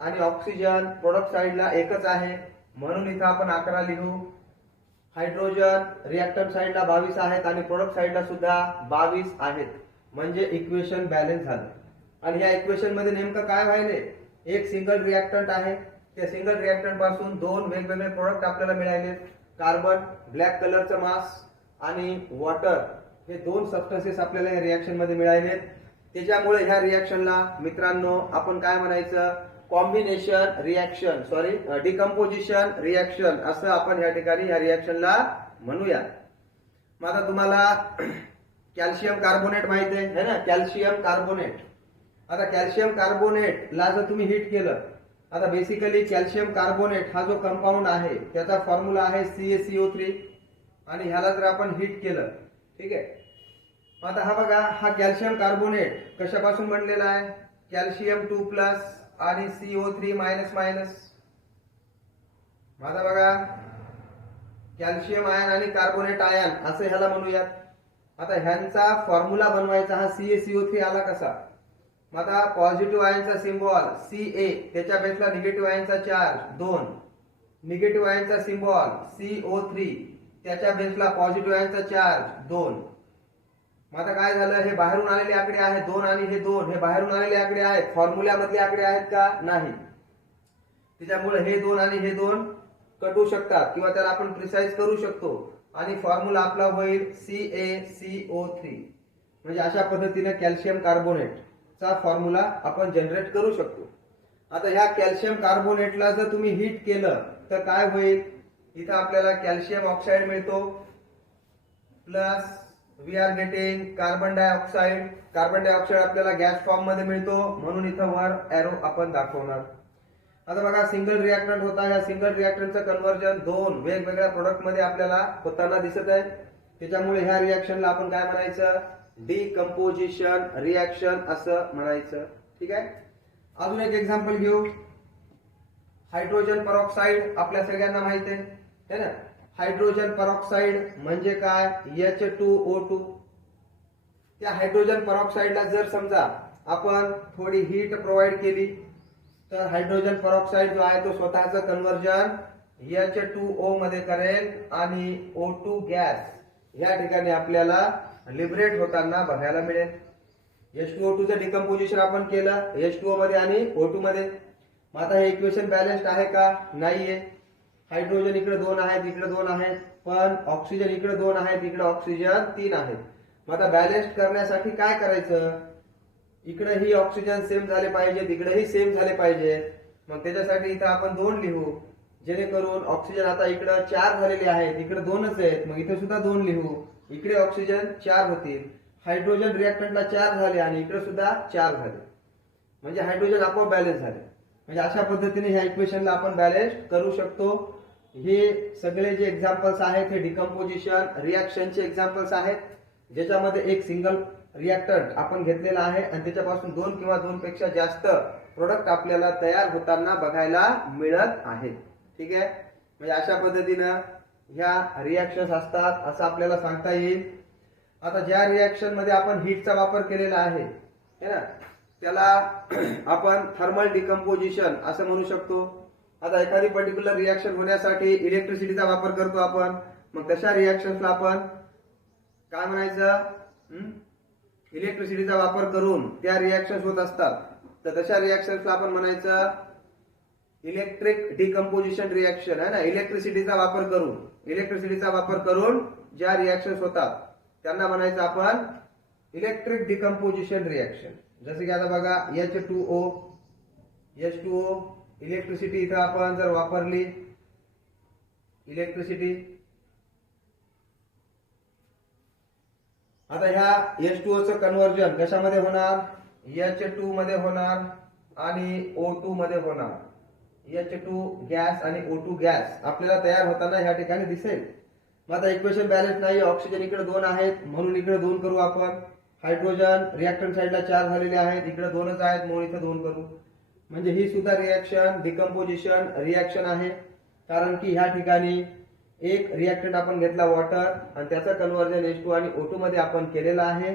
आणि ऑक्सिजन प्रोडक्ट साइडला एकच आहे, म्हणून इथं आपण 11 लिहू. हायड्रोजन रिएक्टंट साइडला 22 आहेत आणि प्रोडक्ट साइडला सुद्धा 22 आहेत. म्हणजे इक्वेशन बॅलन्स झालं. आणि या इक्वेशन मध्ये नेमकं काय व्हायले, एक सिंगल रिएक्टंट आहे, त्या सिंगल रिएक्टंट पासून 2 वेगवेगळे प्रोडक्ट आपल्याला मिळाले, कार्बन, ब्लॅक कलरचं मास आणि वॉटर, हे 2 सबस्टन्सेस आपल्याला या रिएक्शन मध्ये मिळाले. त्याच्यामुळे ह्या रिएक्शनला मित्रांनो आपण काय म्हणायचं, कॉम्बिनेशन रिएक्शन, डिकम्पोजिशन रिएक्शन असं आपण या ठिकाणी या रिएक्शनला म्हणूया. मग आता तुम्हाला कॅल्शियम कार्बोनेट माहिती आहे है ना, कॅल्शियम कार्बोनेट. आता कॅल्शियम कार्बोनेट ला जर तुम्ही हीट केलं, आता बेसिकली कॅल्शियम कार्बोनेट हा जो कंपाऊंड आहे त्याचा फॉर्म्युला आहे CaCO3 आणि ह्याला जर आपण हीट केलं, ठीक आहे. आता हा बघा, हा कॅल्शियम कार्बोनेट कशापासून बनलेला आहे, कॅल्शियम 2+ आणि CO3-. माझा बघा कॅल्शियम आयन आणि कार्बोनेट आयन असं ह्याला म्हणूयात. आता ह्यांचा फॉर्म्युला बनवायचा. हा CaCO3 आला कसा? मग आता पॉझिटिव्ह आयनचा सिम्बॉल Ca, त्याच्या बेसला निगेटिव्ह आयनचा चार्ज 2, निगेटिव्ह आयनचा सिम्बॉल CO3, त्याच्या बेसला पॉझिटिव्ह आयनचा चार्ज 2. मग आता काय झालं? हे बाहेरून आलेले आकडे आहेत 2 आणि हे 2, हे बाहेरून आलेले आकडे आहेत, फॉर्म्युल्यामधले आकडे आहेत का? नाही. त्याच्यामुळे हे 2 आणि हे 2 कटू शकतात किंवा त्याला आपण प्रिसाइज करू शकतो आणि फॉर्म्युला आपला होईल CaCO3. म्हणजे अशा पद्धतीने कॅल्शियम कार्बोनेटचा फॉर्म्युला आपण जनरेट करू शकतो. आता ह्या कॅल्शियम कार्बोनेटला जर तुम्ही हीट केलं तर काय होईल? इथं आपल्याला कॅल्शियम ऑक्साईड मिळतो plus we are getting carbon dioxide. Carbon dioxide आपल्याला गॅस फॉर्म मध्ये मिळतो म्हणून इथं वर एरो आपण दाखवणार. आता बघा सिंगल रिएक्टंट होता. या सिंगल रिएक्टंटचं कन्व्हर्जन 2 वेगवेगळ्या प्रोडक्ट मध्ये आपल्याला होताना दिसत आहे. त्याच्यामुळे ह्या रिएक्शनला आपण काय म्हणायचं? डिकम्पोजिशन रिएक्शन असं म्हणायचं. ठीक आहे. अजून एक एक्झाम्पल घेऊ. हायड्रोजन परऑक्साईड आपल्या सगळ्यांना माहिती आहे ना. हायड्रोजन परऑक्साईड म्हणजे काय? H2O2. त्या हायड्रोजन परऑक्साईडला जर समजा आपण थोडी हीट प्रोव्हाइड केली तर हायड्रोजन परऑक्साईड जो आहे तो स्वतःचं कन्व्हर्जन H2O मध्ये करेल आणि O2 गॅस या ठिकाणी आपल्याला लिबरेट होताना बघायला मिळेल. H2O2चं डिकम्पोजिशन आपण केलं H2O मध्ये आणि O2 मध्ये. मग आता हे इक्वेशन बॅलन्स्ड आहे का? नाहीये. हायड्रोजन इकडे 2 आहेत, इकडे 2 आहेत, पण ऑक्सिजन इकडे 2 आहेत, इकडे ऑक्सिजन 3 आहेत. मग आता बॅलन्स करण्यासाठी काय करायचं? इकडे ही ऑक्सिजन सेम झाले पाहिजेत, इकडेही सेम झाले पाहिजेत. मग त्याच्यासाठी इथं आपण 2 लिहू, जेणेकरून ऑक्सिजन आता इकडे 4 झालेले आहेत, इकडे 2च आहेत. मग इथे सुद्धा 2 लिहू, इकडे ऑक्सिजन 4 होतील. हायड्रोजन रिएक्टंटला 4 झाले आणि इकडे सुद्धा 4 झाले. म्हणजे हायड्रोजन आपोआप बॅलन्स झाले. म्हणजे अशा पद्धतीने ह्या इक्वेशनला आपण बॅलन्स करू शकतो. हे सगळे जे एक्झाम्पल्स आहेत हे डिकम्पोजिशन रिएक्शनचे एक्झाम्पल्स आहेत, ज्याच्यामध्ये एक सिंगल रिएक्टंट आपण घेतलेला आहे आणि त्याच्यापासून 2 किंवा 2 पेक्षा जास्त प्रोडक्ट आपल्याला तयार होताना बघायला मिळत आहेत. ठीक आहे. म्हणजे अशा पद्धतीनं ह्या रिएक्शन्स असतात असं आपल्याला सांगता येईल. आता ज्या रिएक्शन मध्ये आपण हीटचा वापर केलेला आहे ना, त्याला आपण थर्मल डिकम्पोजिशन असं म्हणू शकतो. आता एखादी पर्टिक्युलर रिएक्शन होण्यासाठी इलेक्ट्रिसिटीचा वापर करतो आपण. मग तशा रिएक्शन्सला आपण काय म्हणायचं? इलेक्ट्रिसिटीचा वापर करून त्या रिएक्शन्स होत असतात. तर तशा रिएक्शन्सला आपण म्हणायचं इलेक्ट्रिक डिकम्पोजिशन रिएक्शन आहे ना. इलेक्ट्रिसिटीचा वापर करून ज्या रिएक्शन्स होतात त्यांना म्हणायचं आपण इलेक्ट्रिक डिकम्पोजिशन रिएक्शन. जसं की आता बघा H2O इलेक्ट्रिसिटी इथं आपण जर वापरली इलेक्ट्रिसिटी, आता ह्या H2Oचं कन्व्हर्जन कशामध्ये होणार? H2 मध्ये होणार आणि O2 मध्ये होणार. H2 गॅस आणि O2 गॅस आपल्याला तयार होताना ह्या ठिकाणी दिसेल. मग आता इक्वेशन बॅलन्स नाही. ऑक्सिजन इकडे 2 आहेत म्हणून इकडे 2 करू आपण. हायड्रोजन रिएक्टंट साइडला 4 झालेले आहेत, इकडे 2च आहेत म्हणून इथे 2 करू. म्हणजे ही सुद्धा रिएक्शन डिकम्पोजिशन रिएक्शन आहे. कारण की ह्या ठिकाणी एक रिएक्टंट आपण घेतला वॉटर आणि त्याचं कन्व्हर्जन H2 आणि O2 मध्ये आपण केलेलं आहे.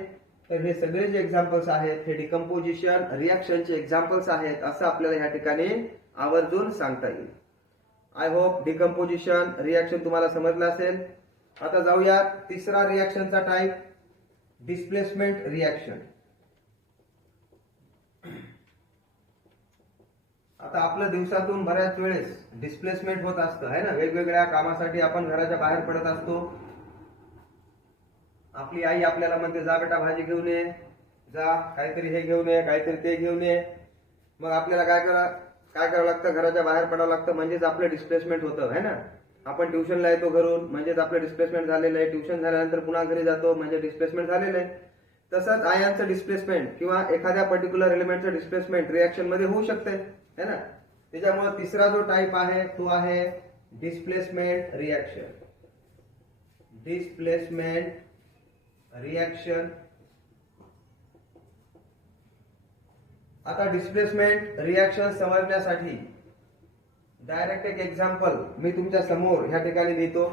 तर हे सगळे जे एक्झाम्पल्स आहेत हे डिकम्पोजिशन रिएक्शनचे एक्झाम्पल्स आहेत असं आपल्याला ह्या ठिकाणी आवर्जून सांगता येईल. आय होप डिकम्पोजिशन रिएक्शन तुम्हाला समजलं असेल. आता जाऊया तिसरा रिएक्शनचा टाइप, डिस्प्लेसमेंट रिएक्शन. आता आपलं दिवसातून बऱ्याच वेळेस डिस्प्लेसमेंट होत असतं आहे ना. वेगवेगळ्या कामासाठी आपण घराच्या बाहेर पडत असतो. आपली आई आपल्याला म्हणते जा बेटा भाजी घेऊन ये, जा काहीतरी हे घेऊन ये, काहीतरी ते घेऊन ये. मग आपल्याला काय करावं लागतं? घराच्या बाहेर पडावं लागतं. म्हणजेच आपलं डिस्प्लेसमेंट होतं आहे ना. आपण ट्युशनला येतो घरून म्हणजेच आपलं डिस्प्लेसमेंट झालेलं आहे. ट्युशन झाल्यानंतर पुन्हा घरी जातो म्हणजे डिस्प्लेसमेंट झालेलं आहे. तसंच आयनचं डिस्प्लेसमेंट किंवा एखाद्या पर्टिक्युलर एलिमेंटचं डिस्प्लेसमेंट रिएक्शन मध्ये होऊ शकते है ना. त्याच्यामुळे तिसरा जो टाइप आहे तो आहे डिस्प्लेसमेंट रिएक्शन. Displacement reaction. आता डिस्प्लेसमेंट रिएक्शन समजण्यासाठी डायरेक्ट एक एक्झाम्पल मी तुमच्या समोर ह्या ठिकाणी देतो.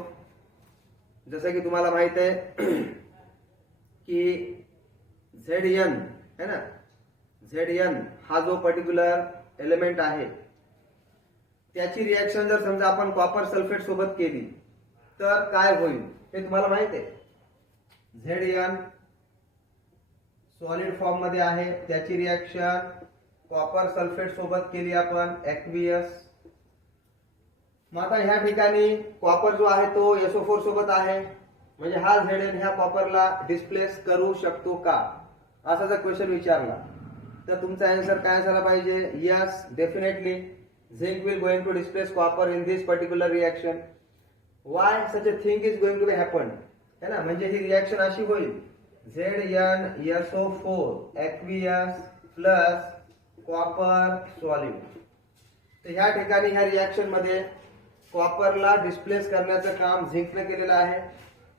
जसं की तुम्हाला माहित आहे की Zn है ना, Zn हा जो पर्टिक्युलर एलिमेंट आहे त्याची रिएक्शन जर समजा आपण कॉपर सल्फेट सोबत केली तर काय होईल हे तुम्हाला माहित आहे. Zn सॉलिड फॉर्म मध्ये आहे, त्याची रिएक्शन कॉपर सल्फेट सोबत केली आपण ऍक्वियस. मग आता ह्या ठिकाणी कॉपर जो आहे तो SO4 सोबत आहे, म्हणजे हा Zn ह्या कॉपरला डिस्प्लेस करू शकतो का, असा जर क्वेश्चन विचारला तर तुमचा आन्सर काय झाला पाहिजे. Yes, definitely zinc will going to displace copper in this particular reaction. Why such a thing is going to be happen है ना, म्हणजे ही रिएक्शन अशी होईल ZnSO4 ऍक्वियस प्लस कॉपर सॉलिड. तर ह्या ठिकाणी ह्या रिएक्शन मध्ये कॉपरला डिस्प्लेस करण्याचं काम झिंकने केलेलं आहे.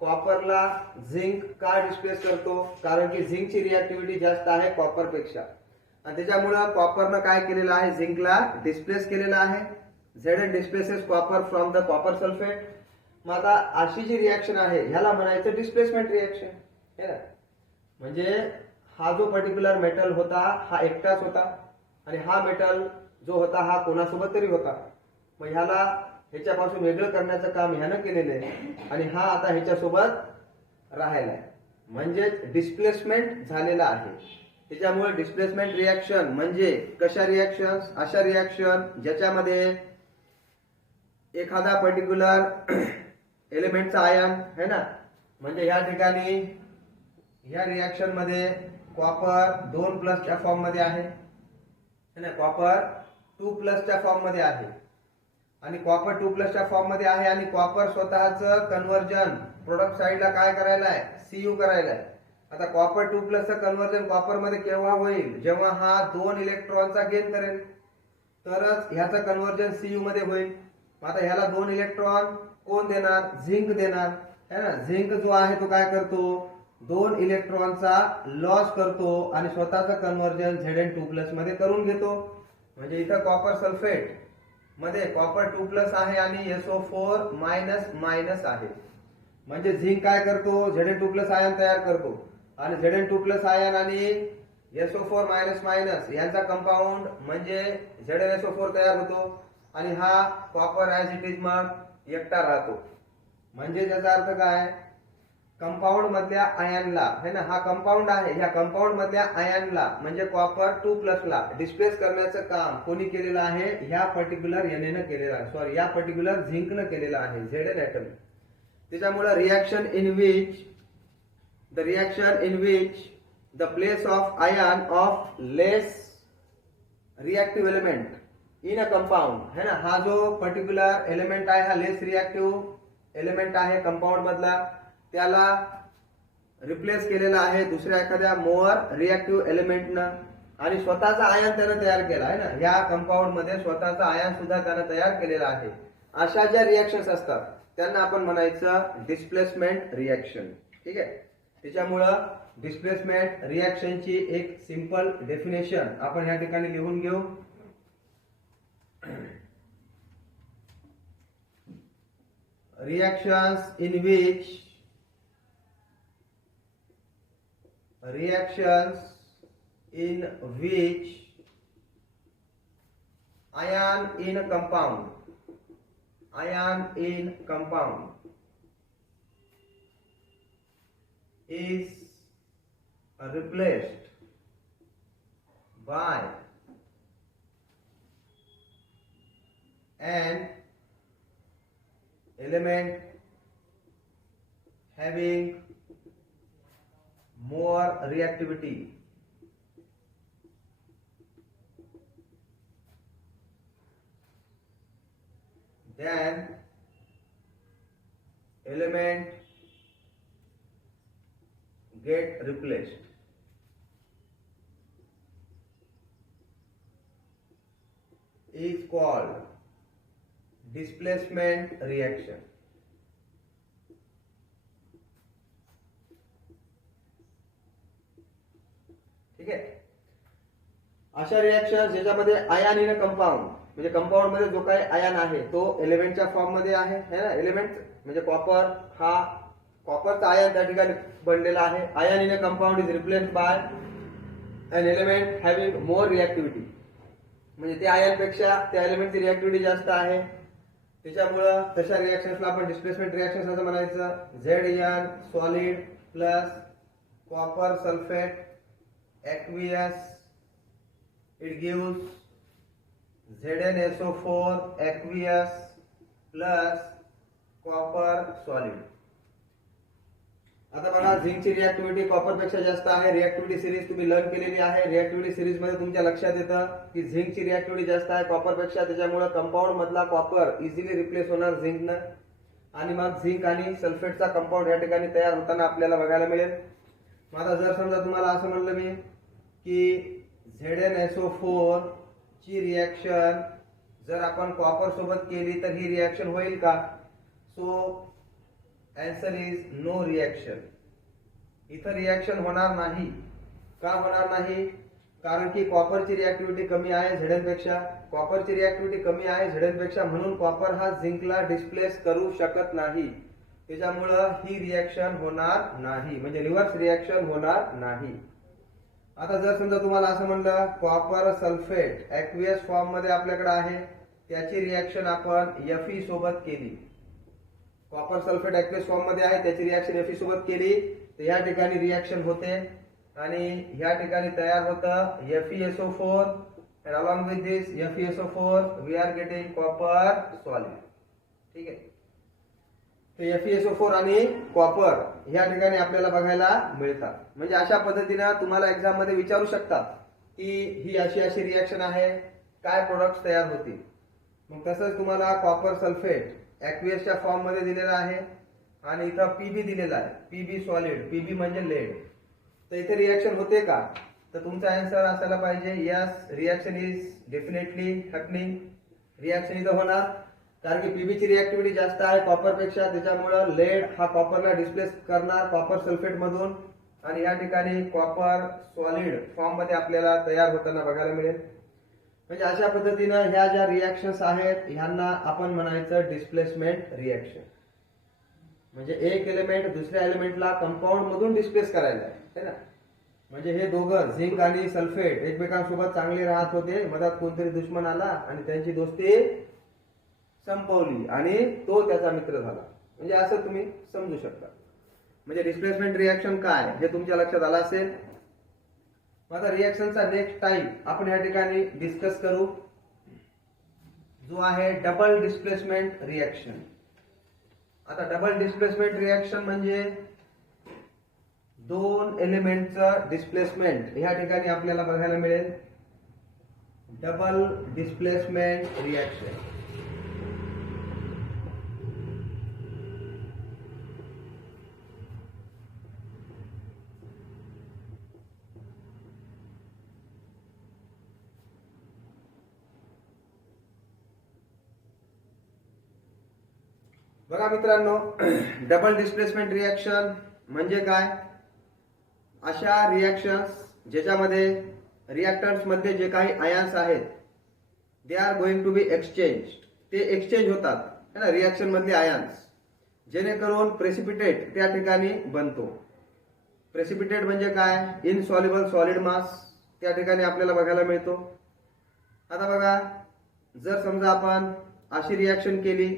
कॉपरला झिंक का डिस्प्लेस करतो, कारण की झिंकची रिएक्टिव्हिटी जास्त आहे कॉपर पेक्षा, आणि त्याच्यामुळे कॉपरनं काय केलेलं आहे, झिंकला डिस्प्लेस केलेलं आहे. Zn displaces copper from the copper sulphate. मग आता अशी जी रिएक्शन आहे ह्याला म्हणायचं डिस्प्लेसमेंट रिएक्शन है ना. म्हणजे हा जो पर्टिक्युलर मेटल होता हा एकटाच होता, आणि हा मेटल जो होता हा कोणासोबत तरी होता. मग ह्याला ह्याच्यापासून वेगळं करण्याचं काम ह्यानं केलेलं आहे, आणि हा आता ह्याच्यासोबत राहायला आहे, म्हणजेच डिस्प्लेसमेंट झालेला आहे. त्याच्यामुळे डिस्प्लेसमेंट रिएक्शन म्हणजे कशा रिएक्शन, अशा रिएक्शन ज्याच्यामध्ये एखादा पर्टिक्युलर एलिमेंटचा आयन है ना, म्हणजे ह्या ठिकाणी ह्या रिएक्शन मध्ये कॉपर 2+ च्या फॉर्म मध्ये आहे ना, कॉपर 2+ च्या फॉर्म मध्ये आहे, आणि कॉपर 2+ च्या फॉर्म मध्ये आहे, आणि कॉपर स्वतःच कन्वर्जन प्रोडक्ट साइडला काय करायला आहे, Cu करायला आहे. आता कॉपर 2+ चं कन्वर्जन कॉपर मध्ये केव्हा होईल, जेव्हा हा 2 इलेक्ट्रॉनचा गेन करेल तरच ह्याचं कन्वर्जन Cu मध्ये होईल. आता ह्याला 2 इलेक्ट्रॉन कोण देणार, झिंक देणार है ना. झिंक जो आहे तो काय करतो, 2 इलेक्ट्रॉनचा लॉस करतो आणि स्वतःचं कन्वर्जन Zn2+ मध्ये करून घेतो. म्हणजे इथं कॉपर सल्फेट मध्ये कॉपर 2+ आहे आणि SO4- आहे, म्हणजे झिंक काय करतो, Zn2+ आयन तयार करतो, आणि Zn2+ आयन आणि SO4- यांचा कंपाऊंड म्हणजे ZnSO4 तयार होतो, आणि हा कॉपर ऍज इट इज मग एकटा राहतो. म्हणजे त्याचा अर्थ काय, कंपाऊंड मधल्या आयनला है ना, हा कंपाऊंड आहे, ह्या कंपाऊंड मधल्या आयनला म्हणजे कॉपर 2+ ला डिस्प्लेस करण्याचं काम कोणी केलेलं आहे, ह्या पर्टिक्युलर N ने केलेलं आहे, सॉरी या पर्टिक्युलर झिंकनं केलेलं आहे, Zn ऍटम. त्याच्यामुळे reaction in which the place of ion of less reactive element in a compound है ना, हा जो पर्टिक्युलर एलिमेंट आहे हा लेस रिएक्टिव्ह एलिमेंट आहे कंपाऊंड मधला, त्याला रिप्लेस केलेला आहे दुसऱ्या एखाद्या मोअर रिएक्टिव्ह एलिमेंटनं, आणि स्वतःचा आयन त्यानं तयार केला आहे ना, या कंपाऊंड मध्ये स्वतःचा आयन सुद्धा त्यानं तयार केलेला आहे. अशा ज्या रिएक्शन्स असतात त्यांना आपण म्हणायचं डिस्प्लेसमेंट रिएक्शन. ठीक आहे. त्याच्यामुळं डिस्प्लेसमेंट रिएक्शनची एक सिंपल डेफिनेशन आपण या ठिकाणी लिहून घेऊ. reactions in which ion in compound is replaced by an element having more reactivity than element get replaced. Is called displacement reaction. ठीक आहे. अशा रिएक्शन ज्याच्यामध्ये आयन इन कंपाऊंड म्हणजे कंपाऊंड मध्ये जो काही आयन आहे तो एलिमेंटच्या फॉर्म मध्ये आहे है ना. एलिमेंट म्हणजे कॉपर हा कॉपरचा आयन त्या ठिकाणी बनलेला आहे. Ion in a compound is replaced by an element having more reactivity. म्हणजे त्या आयनपेक्षा त्या एलिमेंटची रिएक्टिव्हिटी जास्त आहे, त्याच्यामुळं तशा रिएक्शन्सला आपण डिस्प्लेसमेंट रिएक्शन्स असं म्हणायचं. Zn solid plus copper sulphate aqueous, it gives ZnSO4 aqueous plus copper solid. आता बघा झिंकची रिएक्टिव्हिटी कॉपर पेक्षा जास्त आहे. रिएक्टिव्हिटी सिरीज तुम्ही लर्न केलेली आहे. रिएक्टिव्हिटी सिरीज मध्ये तुमच्या लक्षात येतं की झिंकची रिएक्टिव्हिटी जास्त आहे कॉपर पेक्षा, त्याच्यामुळे कंपाऊंड मधला कॉपर इझिली रिप्लेस होणार झिंकनं आणि मग झिंक आणि सल्फेटचा कंपाऊंड या ठिकाणी तयार होताना आपल्याला बघायला मिळेल. आता जर समजा तुम्हाला असं म्हणलं मी की ZnSO4 ची रिएक्शन जर आपण कॉपर सोबत केली तर ही रिएक्शन होईल का? So answer is no reaction. इथं रिएक्शन होणार नाही. का होणार नाही? कारण की कॉपरची रिएक्टिव्हिटी कमी आहे Zn पेक्षा. कॉपरची रिएक्टिव्हिटी कमी आहे Zn पेक्षा, म्हणून कॉपर हा झिंकला डिस्प्लेस करू शकत नाही. त्याच्यामुळं ही रिएक्शन होणार नाही, म्हणजे रिव्हर्स रिएक्शन होणार नाही. आता जर समजा तुम्हाला असं म्हणलं कॉपर सल्फेट ॲक्वियस फॉर्म मध्ये आपल्याकडे आहे, त्याची रिएक्शन आपण Fe सोबत केली. कॉपर सल्फेट ॲक्वियस फॉर्म मध्ये आहे, त्याची रिएक्शन Fe सोबत केली तर या ठिकाणी रिएक्शन होते आणि या ठिकाणी तयार होतं FeSO4 and along with this FeSO4 we are getting copper solid. ठीक आहे. तर FeSO4 आणि कॉपर या ठिकाणी आपल्याला बघायला मिळतात. म्हणजे अशा पद्धतीने तुम्हाला एक्झाम मध्ये विचारू शकतात की ही अशी अशी रिएक्शन आहे, काय प्रोडक्ट्स तयार होतील. मग तसंच तुम्हाला कॉपर सल्फेट ॲक्वियसच्या फॉर्म मध्ये दिलेला आहे आणि इथं Pb दिलेला आहे, Pb सॉलिड, Pb म्हणजे लेड. तर इथे रिएक्शन होते का? तर तुमचा आन्सर असायला पाहिजे yes, reaction is definitely happening. Reaction इथं होणार कारण की Pb ची रिएक्टिव्हिटी जास्त आहे कॉपर पेक्षा, त्याच्यामुळे लेड हा कॉपरला डिस्प्लेस करणार कॉपर सल्फेट मधून आणि या ठिकाणी कॉपर सॉलिड फॉर्म मध्ये आपल्याला तयार होताना बघायला मिळेल. म्हणजे अशा पद्धतीनं ह्या ज्या रिएक्शन्स आहेत ह्यांना आपण म्हणायचं डिस्प्लेसमेंट रिएक्शन. म्हणजे एक एलिमेंट दुसऱ्या एलिमेंटला कंपाऊंड मधून डिस्प्लेस करायला आहे ना. म्हणजे हे दोघं झिंक आणि सल्फेट एकमेकांसोबत चांगले राहत होते, मधात कोणतरी दुश्मन आला आणि त्यांची दोस्ती संपवली आणि तो त्याचा मित्र झाला. म्हणजे असं तुम्ही समजू शकता. म्हणजे डिस्प्लेसमेंट रिएक्शन काय हे तुमच्या लक्षात आलं असेल. आता रिएक्शनचा नेक्स्ट टाइप आपण या ठिकाणी डिस्कस करू, जो आहे डबल डिस्प्लेसमेंट रिएक्शन. आता डबल डिस्प्लेसमेंट रिएक्शन म्हणजे दोन एलिमेंटचं डिस्प्लेसमेंट या ठिकाणी आपल्याला बघायला मिळेल. Double displacement reaction. बघा मित्रांनो, डबल डिस्प्लेसमेंट रिएक्शन म्हणजे काय? अशा रिएक्शन्स ज्याच्यामध्ये रिएक्टन्स मध्ये जे काही आयन्स आहेत they are going to be exchange. ते एक्सचेंज होतात है ना रिएक्शन मधले आयन्स, जेणेकरून प्रेसिपिटेट त्या ठिकाणी बनतो. प्रेसिपिटेट म्हणजे काय? इनसॉल्युबल सॉलिड मास त्या ठिकाणी आपल्याला बघायला मिळतो. आता बघा, जर समजा आपण अशी रिएक्शन केली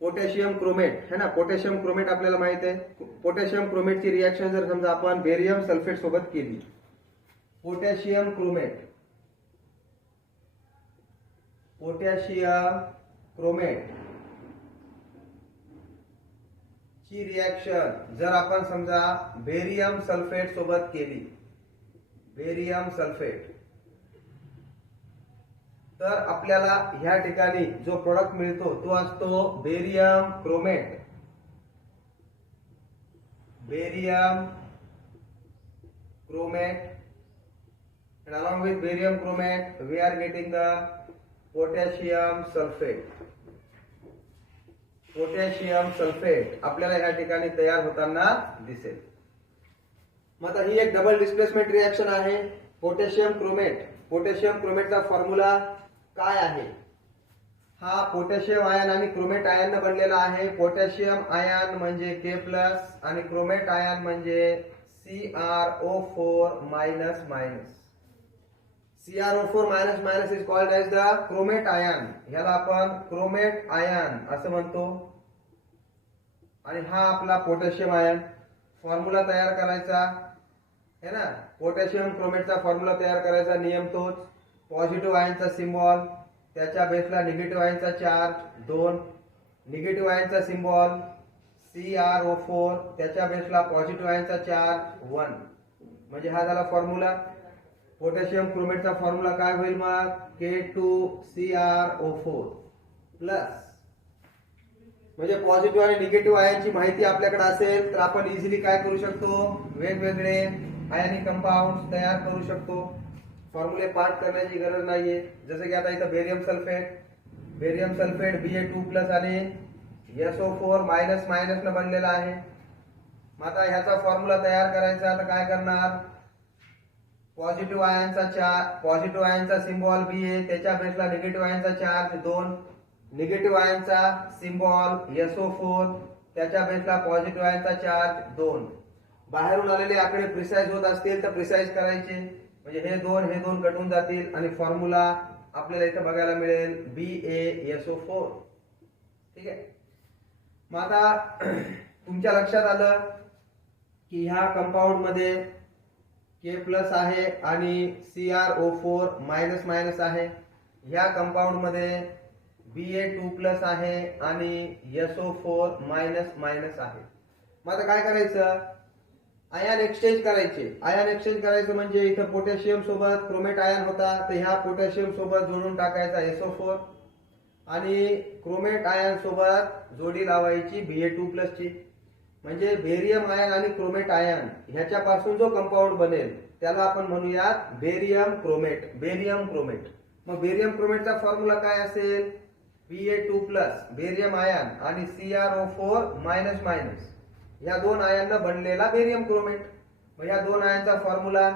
पोटॅशियम क्रोमेट है ना, पोटॅशियम क्रोमेट आपल्याला माहित आहे. पोटॅशियम क्रोमेटची रिएक्शन जर समजा आपण बेरियम सल्फेट सोबत केली, पोटॅशियम क्रोमेट ची रिएक्शन जर आपण समजा बेरियम सल्फेट सोबत केली, बेरियम सल्फेट, तर आपल्याला ह्या ठिकाणी जो प्रोडक्ट मिळतो तो असतो barium chromate. Barium chromate and along with barium chromate we are getting the potassium sulfate. Potassium sulphate आपल्याला ह्या ठिकाणी तयार होताना दिसेल. मग आता ही एक डबल डिस्प्लेसमेंट रिएक्शन आहे. पोटॅशियम क्रोमेट, पोटॅशियम क्रोमेटचा फॉर्म्युला काय आहे? हा पोटॅशियम आयन आणि क्रोमेट आयन न बनलेला आहे. पोटॅशियम आयन म्हणजे K+ आणि क्रोमेट आयन म्हणजे CrO4 minus minus. CrO4 minus minus is called as the chromate ion. याला आपण क्रोमेट आयन असं म्हणतो. आणि हा आपला पोटॅशियम आयन. फॉर्म्युला तयार करायचा है ना, पोटॅशियम क्रोमेटचा फॉर्म्युला तयार करायचा. नियम तोच. पॉझिटिव्ह आयनचा सिम्बॉल, त्याच्या बेसला निगेटिव्ह आयनचा चार्ज 2, निगेटिव्ह आयनचा सिम्बॉल CrO4, त्याच्या बेसला पॉझिटिव्ह आयनचा चार्ज 1. म्हणजे हा झाला फॉर्म्युला. पोटॅशियम क्रोमेटचा फॉर्म्युला काय होईल मग? K2CrO4 plus. म्हणजे पॉझिटिव्ह आणि निगेटिव्ह आयनची माहिती आपल्याकडे असेल तर आपण इझिली काय करू शकतो? वेगवेगळे आयनिक कंपाऊंड तयार करू शकतो. फॉर्म्युले पाठ करण्याची गरज नाहीये. जसं की आता इथं बेरियम सल्फेट Ba2+ आणि SO4 मायनस मायनस न बनलेला आहे. मग आता ह्याचा फॉर्म्युला तयार करायचा. तर काय करणार? पॉझिटिव्ह आयनचा सिम्बॉल Ba, त्याच्या बेसला निगेटिव्ह आयनचा चार्ज 2, निगेटिव्ह आयनचा सिम्बॉल SO4, त्याच्या बेसला पॉझिटिव्ह आयनचा चार्ज 2. बाहेरून आलेले आकडे प्रिसाइज होत असतील तर प्रिसाइज करायचे. म्हणजे हे दोन कटून जातील आणि फॉर्म्युला आपल्याला इथं बघायला मिळेल BaSO4. ठीक आहे. मग आता तुमच्या लक्षात आलं की ह्या कंपाऊंड मध्ये K+ आहे आणि CrO4 मायनस मायनस आहे. ह्या कंपाऊंड मध्ये Ba2+ आहे आणि SO4 मायनस मायनस आहे. मग आता काय करायचं? आयन एक्सचेंज करायचे म्हणजे इथं पोटॅशियम सोबत क्रोमेट आयन होता तर ह्या पोटॅशियम सोबत जोडून टाकायचा SO4 आणि क्रोमेट आयन सोबत जोडी लावायची Ba2+ ची. म्हणजे बेरियम आयन आणि क्रोमेट आयन ह्याच्यापासून जो कंपाऊंड बनेल त्याला आपण म्हणूयात बेरियम क्रोमेट. मग बेरियम क्रोमेटचा फॉर्म्युला काय असेल? Ba2+ बेरियम आयन आणि CrO4 मायनस मायनस या दोन आयनला बनलेला बेरियम क्रोमेट. मग या दोन आयनचा फॉर्म्युला,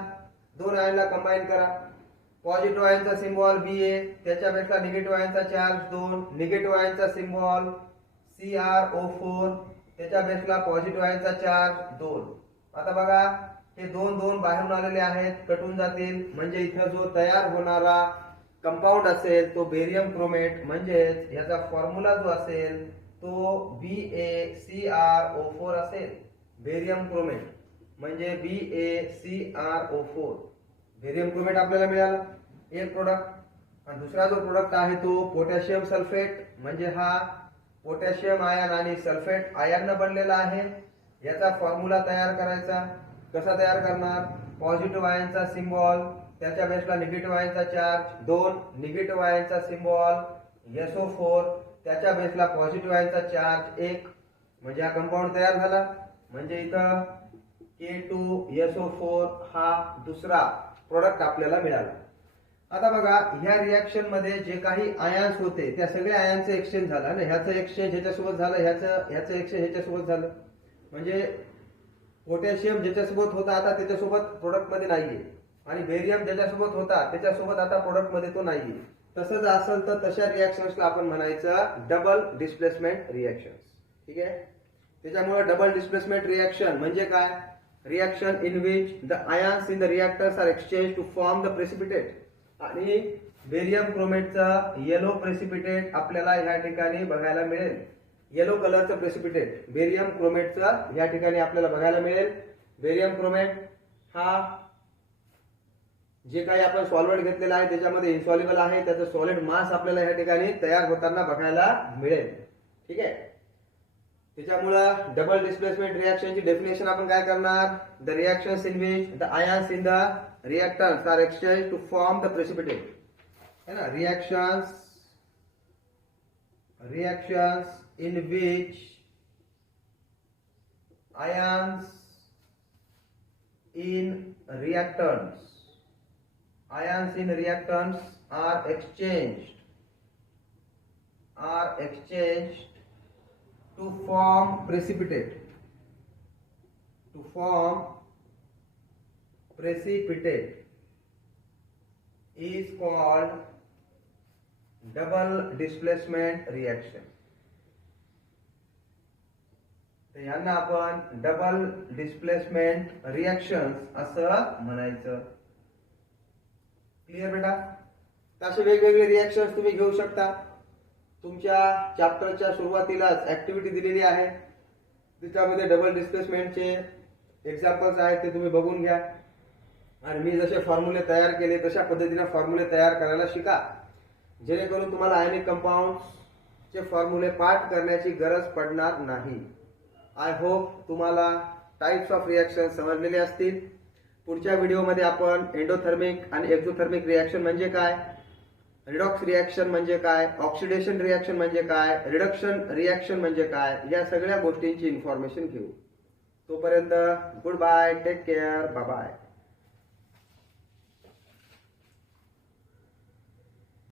दोन आयनला कंबाईन करा. पॉझिटिव्ह आयनचा सिम्बॉल Ba, त्याच्या बेसला निगेटिव्ह आयनचा चार्ज 2, निगेटिव्ह आयनचा सिम्बॉल CrO4, त्याच्या बेसला पॉझिटिव्ह आयनचा चार्ज 2. आता बघा हे दोन बाहेरून आलेले आहेत, कटून जातील. म्हणजे इथं जो तयार होणारा कंपाऊंड असेल तो बेरियम क्रोमेट. म्हणजेच याचा फॉर्म्युला जो असेल तो BaCrO4 असेल. बेरियम क्रोमेट म्हणजे BaCrO4. बेरियम क्रोमेट आपल्याला मिळाला एक प्रोडक्ट. आणि दुसरा जो प्रोडक्ट आहे तो पोटॅशियम सल्फेट. म्हणजे हा पोटॅशियम आयन आणि सल्फेट आयन न बनलेला आहे. याचा फॉर्म्युला तयार करायचा. कसा तयार करणार? पॉझिटिव्ह आयनचा सिम्बॉल, त्याच्या बेसला निगेटिव्ह आयनचा चार्ज 2, निगेटिव्ह आयनचा सिम्बॉल SO4, त्याच्या बेसला पॉझिटिव्ह आयनचा चार्ज 1. म्हणजे हा कंपाऊंड तयार झाला. म्हणजे इथं K2SO4 हा दुसरा प्रोडक्ट आपल्याला मिळाला. आता बघा ह्या रिएक्शन मध्ये जे काही आयन्स होते त्या सगळ्या आयनचं एक्सचेंज झालं ना. ह्याचं एक्सचेंज ह्याच्यासोबत झालं, ह्याचं एक्सचेंज ह्याच्यासोबत झालं. म्हणजे पोटॅशियम ज्याच्यासोबत होता आता त्याच्यासोबत प्रोडक्ट मध्ये नाहीये आणि बेरियम ज्याच्यासोबत होता त्याच्यासोबत आता प्रोडक्ट मध्ये तो नाहीये. तसं जर असेल तर तशा रिएक्शन्सला आपण म्हणायचं डबल डिस्प्लेसमेंट रिएक्शन्स. ठीक आहे. त्याच्यामुळे डबल डिस्प्लेसमेंट रिएक्शन म्हणजे काय? Reaction in which the ions in the reactants are exchange to form the precipitate. आणि बेरियम क्रोमेटचा येलो प्रेसिपिटेट आपल्याला ह्या ठिकाणी बघायला मिळेल. येलो कलरचं प्रेसिपिटेट बेरियम क्रोमेटचं या ठिकाणी आपल्याला बघायला मिळेल. बेरियम क्रोमेट हा जे काही आपण सॉल्व्हेंट घेतलेला आहे त्याच्यामध्ये इन्सॉल्युबल आहे. त्याचं सॉलिड मास आपल्याला या ठिकाणी तयार होताना बघायला मिळेल. ठीक आहे. त्याच्यामुळं डबल डिस्प्लेसमेंट रिएक्शनची डेफिनेशन आपण काय करणार? The reactions in which the ions in the reactants are exchange to form the precipitate. है ना. Reactions in which ions in reactants are exchanged to form precipitate is called double displacement reaction. तर यांना आपण double displacement reaction असं म्हणायचं. Clear बेटा? तर असे वेगवेगळे रिएक्शन तुम्ही घेऊ शकता. तुमच्या चॅप्टरच्या सुरुवातीलाच ऍक्टिव्हिटी दिलेली आहे, त्याच्यामध्ये डबल डिस्प्लेसमेंटचे एक्झाम्पल्स आहेत, ते तुम्ही बघून घ्या. आणि मी जसे फॉर्म्युले तयार केले तशा पद्धतीने फॉर्म्युले तयार करायला शिका, जेणेकरून तुम्हाला आयनिक कंपाऊंड्सचे फॉर्म्युले पाठ करण्याची गरज पडणार नाही. आय होप तुम्हाला टाइप्स ऑफ रिएक्शन समजलेले असतील. पुढच्या व्हिडिओमध्ये आपण एंडोथर्मिक आणि एक्झोथर्मिक रिएक्शन म्हणजे काय, रिडॉक्स रिएक्शन म्हणजे काय, ऑक्सिडेशन रिएक्शन म्हणजे काय, रिडक्शन रिएक्शन म्हणजे काय, या सगळ्या गोष्टींची इन्फॉर्मेशन घेऊ. तोपर्यंत goodbye, take care, bye bye.